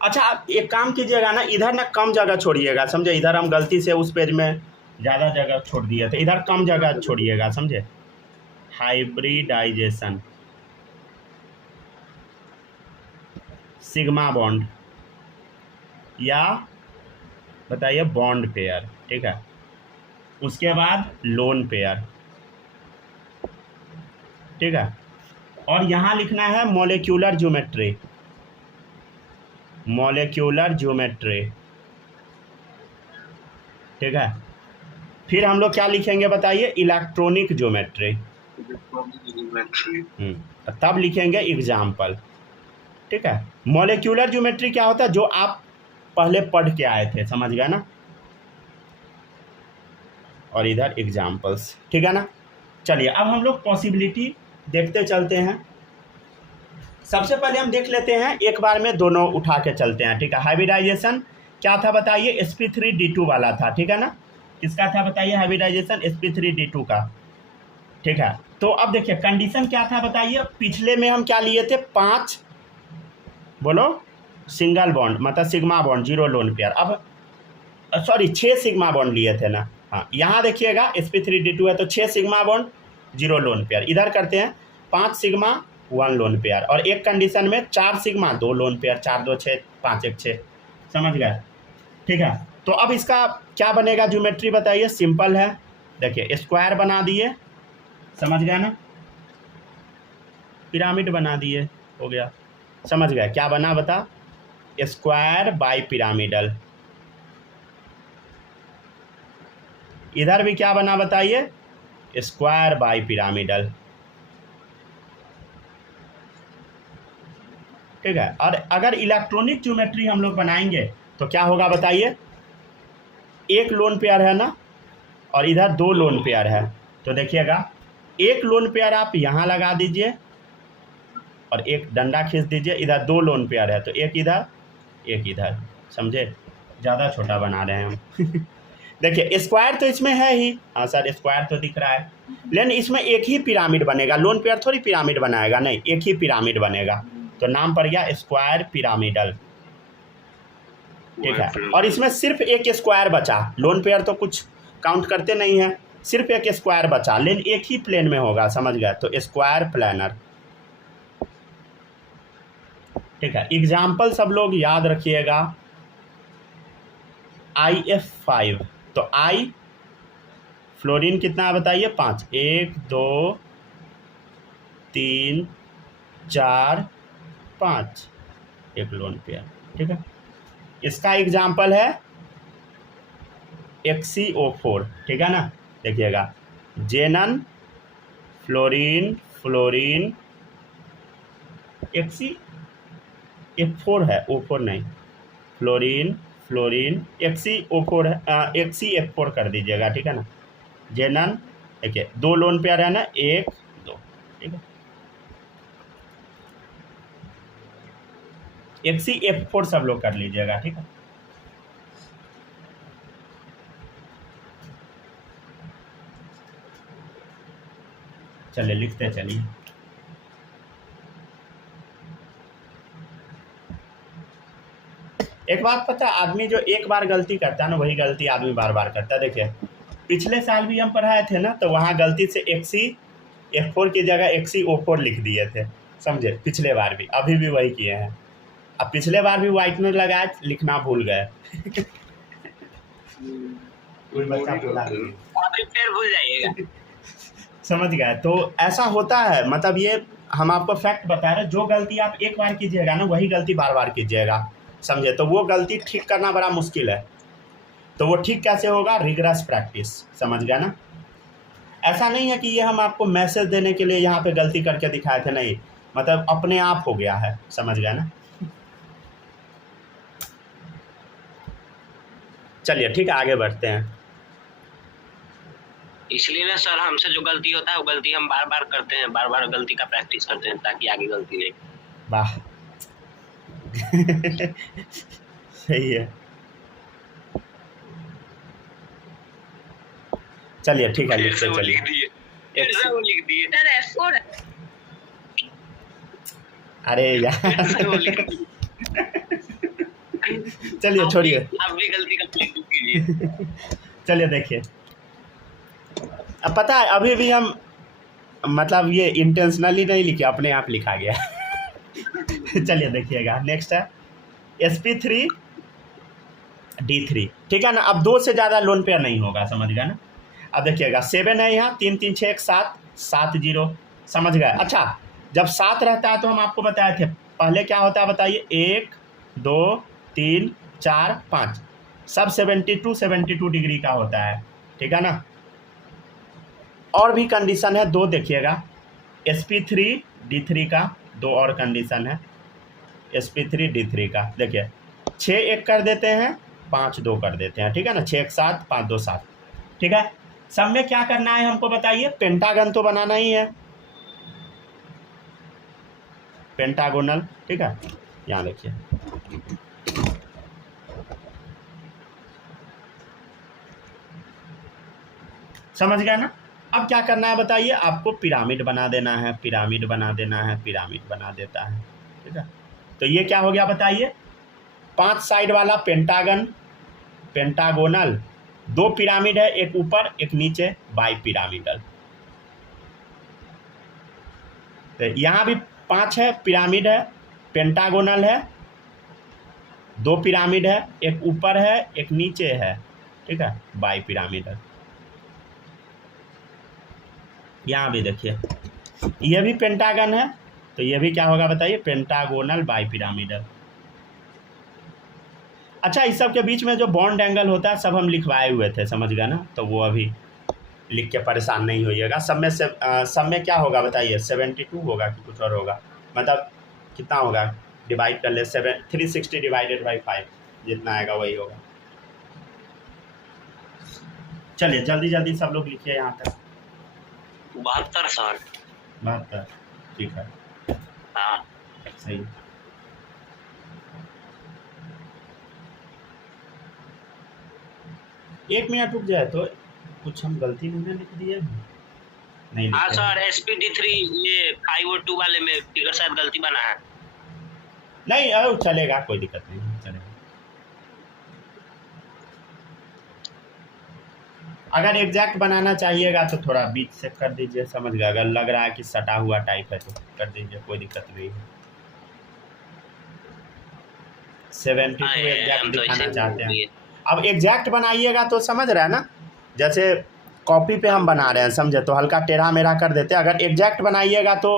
अच्छा, आप एक काम कीजिएगा ना, इधर ना कम जगह छोड़िएगा, समझे? इधर हम गलती से उस पेज में ज़्यादा जगह छोड़ दिए थे, इधर कम जगह छोड़िएगा, समझे? हाइब्रिडाइजेशन, सिग्मा बॉन्ड या बताइए बॉन्ड पेयर, ठीक है। उसके बाद लोन पेयर, ठीक है। और यहाँ लिखना है मॉलिक्यूलर ज्योमेट्री, मॉलिक्यूलर ज्योमेट्री, ठीक है। फिर हम लोग क्या लिखेंगे बताइए? इलेक्ट्रॉनिक ज्योमेट्री, तब लिखेंगे एग्जाम्पल, ठीक है। मॉलिक्यूलर ज्योमेट्री क्या होता है? जो आप पहले पढ़ के आए थे, समझ गए ना? और इधर एग्जाम्पल्स, ठीक है ना? चलिए अब हम लोग पॉसिबिलिटी देखते चलते हैं। सबसे पहले हम देख लेते हैं, एक बार में दोनों उठा के चलते हैं, ठीक है। हाइब्रिडाइजेशन क्या था बताइए? sp3d2 वाला था, ठीक है ना? किसका था बताइए हाइब्रिडाइजेशन? sp3d2 का, ठीक है। तो अब देखिए कंडीशन क्या था बताइए? पिछले में हम क्या लिए थे? 5 बोलो सिंगल बॉन्ड, मतलब सिग्मा बॉन्ड, 0 लोन पेयर। अब सॉरी 6 सिग्मा बॉन्ड लिए थे ना। हाँ यहाँ देखिएगा sp3d2 है तो 6 सिग्मा बॉन्ड 0 लोन पेयर। इधर करते हैं 5 सिग्मा 1 लोन पेयर, और एक कंडीशन में 4 सिग्मा 2 लोन पेयर, 4 2 6 5 1 6। समझ गए? ठीक है, तो अब इसका क्या बनेगा ज्योमेट्री बताइए। सिंपल है, देखिए स्क्वायर बना दिए, समझ गए ना, पिरामिड बना दिए, हो गया। समझ गए क्या बना बता, स्क्वायर बाई पिरामिडल। इधर भी क्या बना बताइए, स्क्वायर बाई पिरामिडल। ठीक है, और अगर इलेक्ट्रॉनिक ज्योमेट्री हम लोग बनाएंगे तो क्या होगा बताइए, एक लोन पेयर है ना और इधर 2 लोन पेयर है, तो देखिएगा एक लोन पेयर आप यहाँ लगा दीजिए और एक डंडा खींच दीजिए, इधर 2 लोन पेयर है तो एक इधर एक इधर। समझे, ज़्यादा छोटा बना रहे हैं हम देखिए स्क्वायर तो इसमें है ही, हाँ सर स्क्वायर तो दिख रहा है, लेकिन इसमें एक ही पिरामिड बनेगा, लोन पेयर थोड़ी पिरामिड बनाएगा, नहीं एक ही पिरामिड बनेगा, तो नाम पड़ गया स्क्वायर पिरामिडल। ठीक है, और इसमें सिर्फ एक स्क्वायर बचा, लोन पेयर तो कुछ काउंट करते नहीं है, सिर्फ एक स्क्वायर बचा, लेकिन एक ही प्लेन में होगा। समझ गए, तो स्क्वायर प्लानर। ठीक है, एग्जाम्पल सब लोग याद रखिएगा। IF5, तो I फ्लोरीन कितना है बताइए, 5, 1 2 3 4 5, एक लोन पेयर। ठीक है, इसका एग्जाम्पल है XeO4। ठीक है ना, देखिएगा जेनन फ्लोरीन फ्लोरीन Fe4 है, O4 नहीं, फ्लोरीन फ्लोरीन XeO4 है, XeF4 कर दीजिएगा। ठीक है ना, जेनन देखिए 2 लोन पेयर है ना, 1 2। ठीक है, XeF4 सब लोग कर लीजिएगा। ठीक है, चलिए लिखते चलिए। एक बात पता, आदमी जो एक बार गलती करता है ना, वही गलती आदमी बार बार करता है। देखिए पिछले साल भी हम पढ़ाए थे ना, तो वहाँ गलती से XeF4 की जगह XeO4 लिख दिए थे, समझे, पिछले बार भी, अभी भी वही किए हैं। अब पिछले बार भी व्हाइटनर लगाए, लिखना भूल गए कोई बच्चा बोला अभी फिर भूल जाइएगा। समझ गए, तो ऐसा होता है, मतलब ये हम आपको फैक्ट बता रहे हैं, जो गलती आप एक बार कीजिएगा ना, वही गलती बार बार कीजिएगा, समझे, तो वो गलती ठीक करना बड़ा मुश्किल है। तो वो ठीक कैसे होगा, रिगरस प्रैक्टिस। समझ गया ना, ऐसा नहीं है कि ये हम आपको मैसेज देने के लिए यहाँ पे गलती करके दिखाए थे, नहीं, मतलब अपने आप हो गया है। समझ गया ना, चलिए ठीक है, आगे बढ़ते हैं। इसलिए ना सर, हमसे जो गलती होता है वो गलती हम बार बार करते हैं, बार बार गलती का प्रैक्टिस करते हैं ताकि आगे गलती नहीं। वाह सही है, चलिए ठीक है, लिखते चलिए। लिख दिए F4 है। अरे यार चलिए छोड़िए, आप भी गलती का प्रैक्टिस कीजिए। चलिए देखिए, अब पता है अभी भी हम मतलब ये इंटेंशनली नहीं लिखे, अपने आप लिखा गया चलिए देखिएगा, नेक्स्ट है sp3d3। ठीक है ना, अब 2 से ज़्यादा लोन पेयर नहीं होगा, समझ गया ना। अब देखिएगा 7 है यहाँ, 3 3 6 7 7 0। समझ गए। अच्छा, जब 7 रहता है तो हम आपको बताए थे पहले क्या होता है बताइए, 1 2 3 4 5, सब 72 डिग्री का होता है। ठीक है ना, और भी कंडीशन है 2, देखिएगा sp3d3 का 2 और कंडीशन है, sp3d3 का। देखिए 6 1 कर देते हैं, 5 2 कर देते हैं। ठीक है ना, 6 1 7 5 2 7। ठीक है, सब में क्या करना है हमको बताइए, पेंटागन तो बनाना ही है, पेंटागोनल। ठीक है, यहाँ देखिए समझ गया ना। अब क्या करना है बताइए, आपको पिरामिड बना देना है, पिरामिड बना देना है, पिरामिड बना देता है। ठीक है, तो ये क्या हो गया बताइए, 5 साइड वाला पेंटागन पेंटागोनल, 2 पिरामिड है, एक ऊपर एक नीचे, बाई पिरामिडल। तो यहाँ भी 5 है, पिरामिड है, पेंटागोनल है, 2 पिरामिड है, एक ऊपर है एक नीचे है, ठीक है, बाई पिरामिडल। यहाँ भी देखिए ये भी पेंटागन है, तो ये भी क्या होगा बताइए, पेंटागोनल बाई पिरामिडल। अच्छा, इस सब के बीच में जो बॉन्ड एंगल होता है सब हम लिखवाए हुए थे, समझ गए ना, तो वो अभी लिख के परेशान नहीं होइएगा। सब में क्या होगा बताइए, 72 होगा कि कुछ और होगा, मतलब कितना होगा, डिवाइड कर ले, 360 डिवाइडेड बाई 5, जितना आएगा वही होगा। चलिए जल्दी जल्दी सब लोग लिखिए यहाँ तक। 72 सर। 72, ठीक है, हाँ सही। एक मिनट रुक जाए तो कुछ हम गलती नहीं लिख दिए, नहीं हाँ लिखे। सर, SPD3 ये 502 वाले में फिगर शायद गलती बना है। नहीं अरे चलेगा, कोई दिक्कत नहीं, चलेगा। अगर एग्जैक्ट बनाना चाहिएगा तो थोड़ा बीच से कर दीजिए, समझ गए, अगर लग रहा है कि सटा हुआ टाइप है तो कर दीजिए, कोई दिक्कत नहीं है। 72 एग्जैक्ट दिखाना चाहते हैं। अब एग्जैक्ट बनाइएगा तो समझ रहे हैं ना, जैसे कॉपी पे हम बना रहे हैं, समझे, तो हल्का टेढ़ा मेढ़ा कर देते हैं। अगर एग्जैक्ट बनाइएगा तो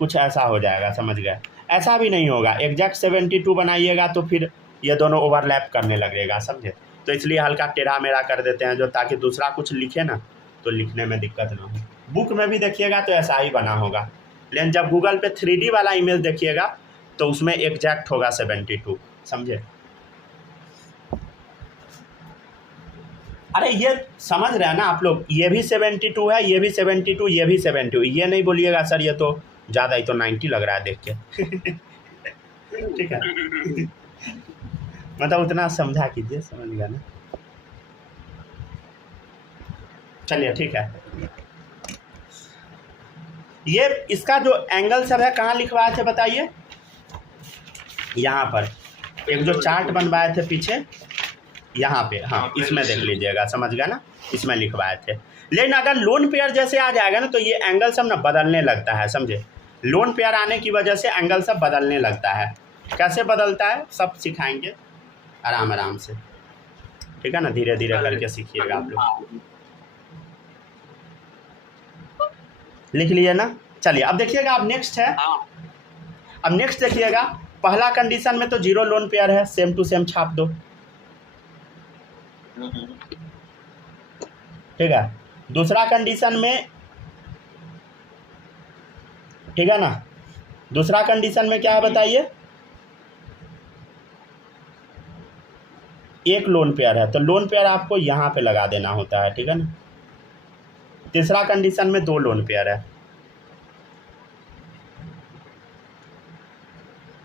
कुछ ऐसा हो जाएगा, समझ गए, ऐसा भी नहीं होगा। एग्जैक्ट 72 बनाइएगा तो फिर ये दोनों ओवरलैप करने लगेगा, समझे, तो इसलिए हल्का टेढ़ा मेढ़ा कर देते हैं, जो ताकि दूसरा कुछ लिखे ना तो लिखने में दिक्कत ना हो। बुक में भी देखिएगा तो ऐसा ही बना होगा, लेकिन जब गूगल पे 3D वाला इमेज देखिएगा तो उसमें एग्जैक्ट होगा 72, समझे। अरे ये समझ रहे हैं ना आप लोग, ये भी 72 है, ये भी 72, ये भी 72, ये नहीं बोलिएगा सर ये तो ज़्यादा ही, तो 90 लग रहा है देख के। ठीक है, मतलब उतना समझा कीजिए, समझ गया ना। चलिए ठीक है, ये इसका जो एंगल सब है कहाँ लिखवाए थे बताइए, यहाँ पर एक जो चार्ट बनवाए थे पीछे, यहाँ पे, हाँ इसमें देख लीजिएगा, समझ गया ना, इसमें लिखवाए थे। लेकिन अगर लोन पेयर जैसे आ जाएगा ना तो ये एंगल सब ना बदलने लगता है, समझे, लोन पेयर आने की वजह से एंगल सब बदलने लगता है। कैसे बदलता है सब सिखाएंगे आराम आराम से, ठीक है ना, धीरे धीरे करके सीखिएगा आप लोग। लिख लिए ना, चलिए अब देखिएगा, अब नेक्स्ट है, अब नेक्स्ट देखिएगा, पहला कंडीशन में तो 0 लोन पेयर है, सेम टू सेम छाप दो, ठीक है। दूसरा कंडीशन में, ठीक है ना, दूसरा कंडीशन में क्या है बताइए, 1 लोन पेयर है, तो लोन पेयर आपको यहाँ पे लगा देना होता है, ठीक है ना। तीसरा कंडीशन में 2 लोन पेयर है,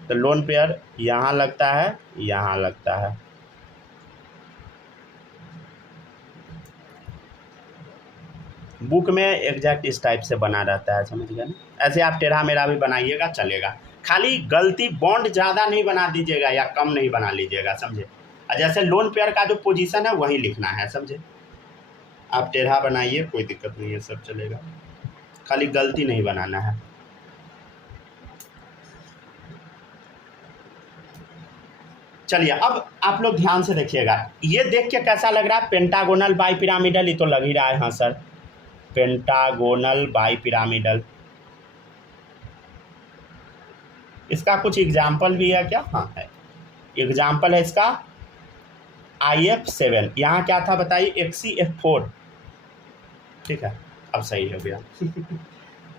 तो लोन पेयर यहाँ लगता है, यहाँ लगता है। बुक में एग्जैक्ट इस टाइप से बना रहता है, समझ गए ना। ऐसे आप टेढ़ा मेढ़ा भी बनाइएगा चलेगा, खाली गलती बॉन्ड ज़्यादा नहीं बना दीजिएगा या कम नहीं बना लीजिएगा, समझे। जैसे लोन पेयर का जो पोजीशन है वही लिखना है, समझे। आप टेढ़ा बनाइए, कोई दिक्कत नहीं है, सब चलेगा, खाली गलती नहीं बनाना है। चलिए अब आप लोग ध्यान से देखिएगा, ये देख के कैसा लग रहा है, पेंटागोनल बाई पिरामिडल, ये तो लग ही रहा है, हाँ सर, पेंटागोनल बाई पिरामिडल। इसका कुछ एग्जाम्पल भी है क्या, हाँ है, एग्जाम्पल है इसका IF7, यहाँ क्या था बताइए, XCF4, ठीक है, अब सही हो गया।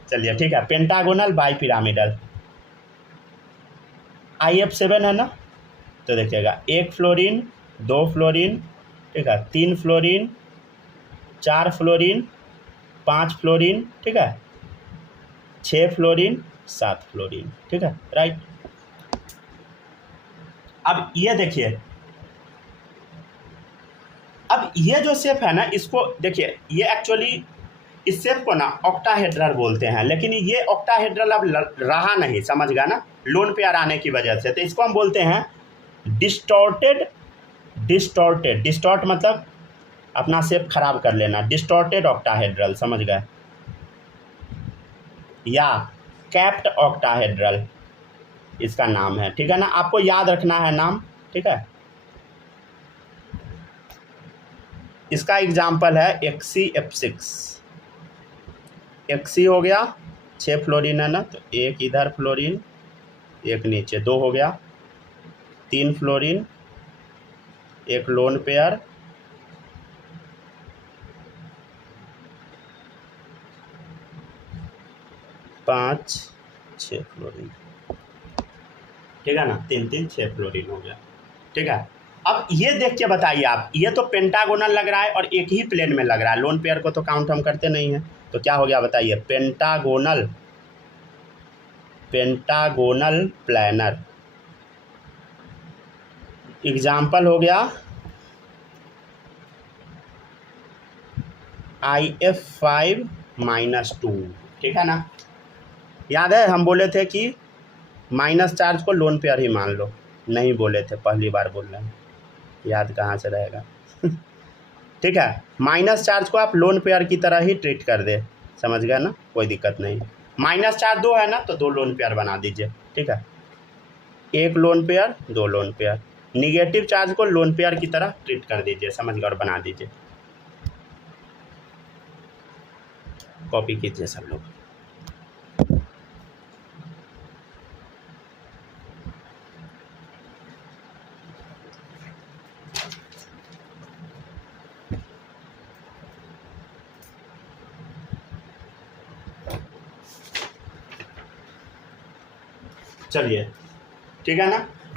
चलिए ठीक है, पेंटागोनल बाई पिरामिडल IF7 है ना, तो देखिएगा 1 फ्लोरीन, 2 फ्लोरीन, ठीक है, 3 फ्लोरीन, 4 फ्लोरीन, 5 फ्लोरीन, ठीक है, 6 फ्लोरीन, 7 फ्लोरीन, ठीक है, राइट। अब ये देखिए, अब ये जो शेप है ना, इसको देखिए, ये एक्चुअली इस शेप को ना ऑक्टाहेड्रल बोलते हैं, लेकिन ये ऑक्टाहेड्रल अब रहा नहीं, समझ गया ना, लोन पेयर आने की वजह से, तो इसको हम बोलते हैं डिस्टॉर्टेड, डिस्टॉर्ट मतलब अपना शेप खराब कर लेना, डिस्टॉर्टेड ऑक्टाहेड्रल, समझ गए, या कैप्ट ऑक्टाहेड्रल इसका नाम है, ठीक है ना। आपको याद रखना है नाम, ठीक है। इसका एग्जाम्पल है XCF6, XC हो गया 6 फ्लोरीन है ना, तो एक इधर फ्लोरीन एक नीचे, 2 हो गया, 3 फ्लोरीन एक लोन पेयर, 5 6 फ्लोरीन, ठीक है ना, 3 3 6 फ्लोरीन हो गया, ठीक है। अब ये देख के बताइए आप, ये तो पेंटागोनल लग रहा है और एक ही प्लेन में लग रहा है, लोन पेयर को तो काउंट हम करते नहीं हैं, तो क्या हो गया बताइए, पेंटागोनल, पेंटागोनल प्लानर। एग्जाम्पल हो गया IF5-2, ठीक है ना। याद है हम बोले थे कि माइनस चार्ज को लोन पेयर ही मान लो, नहीं बोले थे, पहली बार बोल रहे हैं, याद कहाँ से रहेगा ठीक है, माइनस चार्ज को आप लोन पेयर की तरह ही ट्रीट कर दे, समझ गए ना, कोई दिक्कत नहीं। माइनस चार्ज 2 है ना, तो 2 लोन पेयर बना दीजिए, ठीक है, 1 lone pair 2 lone pair. Negative charge को लोन पेयर की तरह ट्रीट कर दीजिए, समझ गए, और बना दीजिए। कॉपी कीजिए सब लोग। चलिए, ठीक है ना।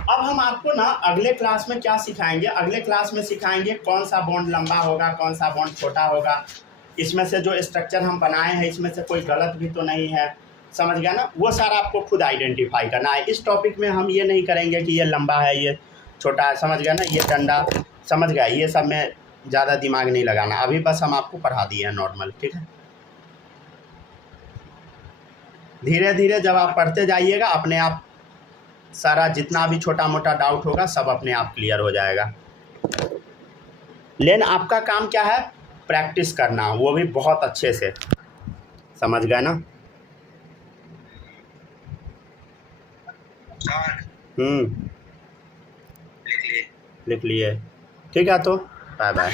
अब हम आपको ना अगले क्लास में क्या सिखाएंगे, अगले क्लास में सिखाएंगे कौन सा बॉन्ड लंबा होगा, कौन सा बॉन्ड छोटा होगा, इसमें से जो स्ट्रक्चर हम बनाए हैं इसमें से कोई गलत भी तो नहीं है, समझ गया ना, वो सारा आपको खुद आइडेंटिफाई करना है। इस टॉपिक में हम ये नहीं करेंगे कि ये लंबा है ये छोटा है, समझ गया ना, ये डंडा, समझ गया, ये सब में ज़्यादा दिमाग नहीं लगाना, अभी बस हम आपको पढ़ा दिए हैं नॉर्मल, ठीक है। धीरे धीरे जब आप पढ़ते जाइएगा अपने आप सारा जितना भी छोटा मोटा डाउट होगा सब अपने आप क्लियर हो जाएगा। लेकिन आपका काम क्या है, प्रैक्टिस करना, वो भी बहुत अच्छे से, समझ गए ना। लिख लिए, ठीक है, तो बाय बाय।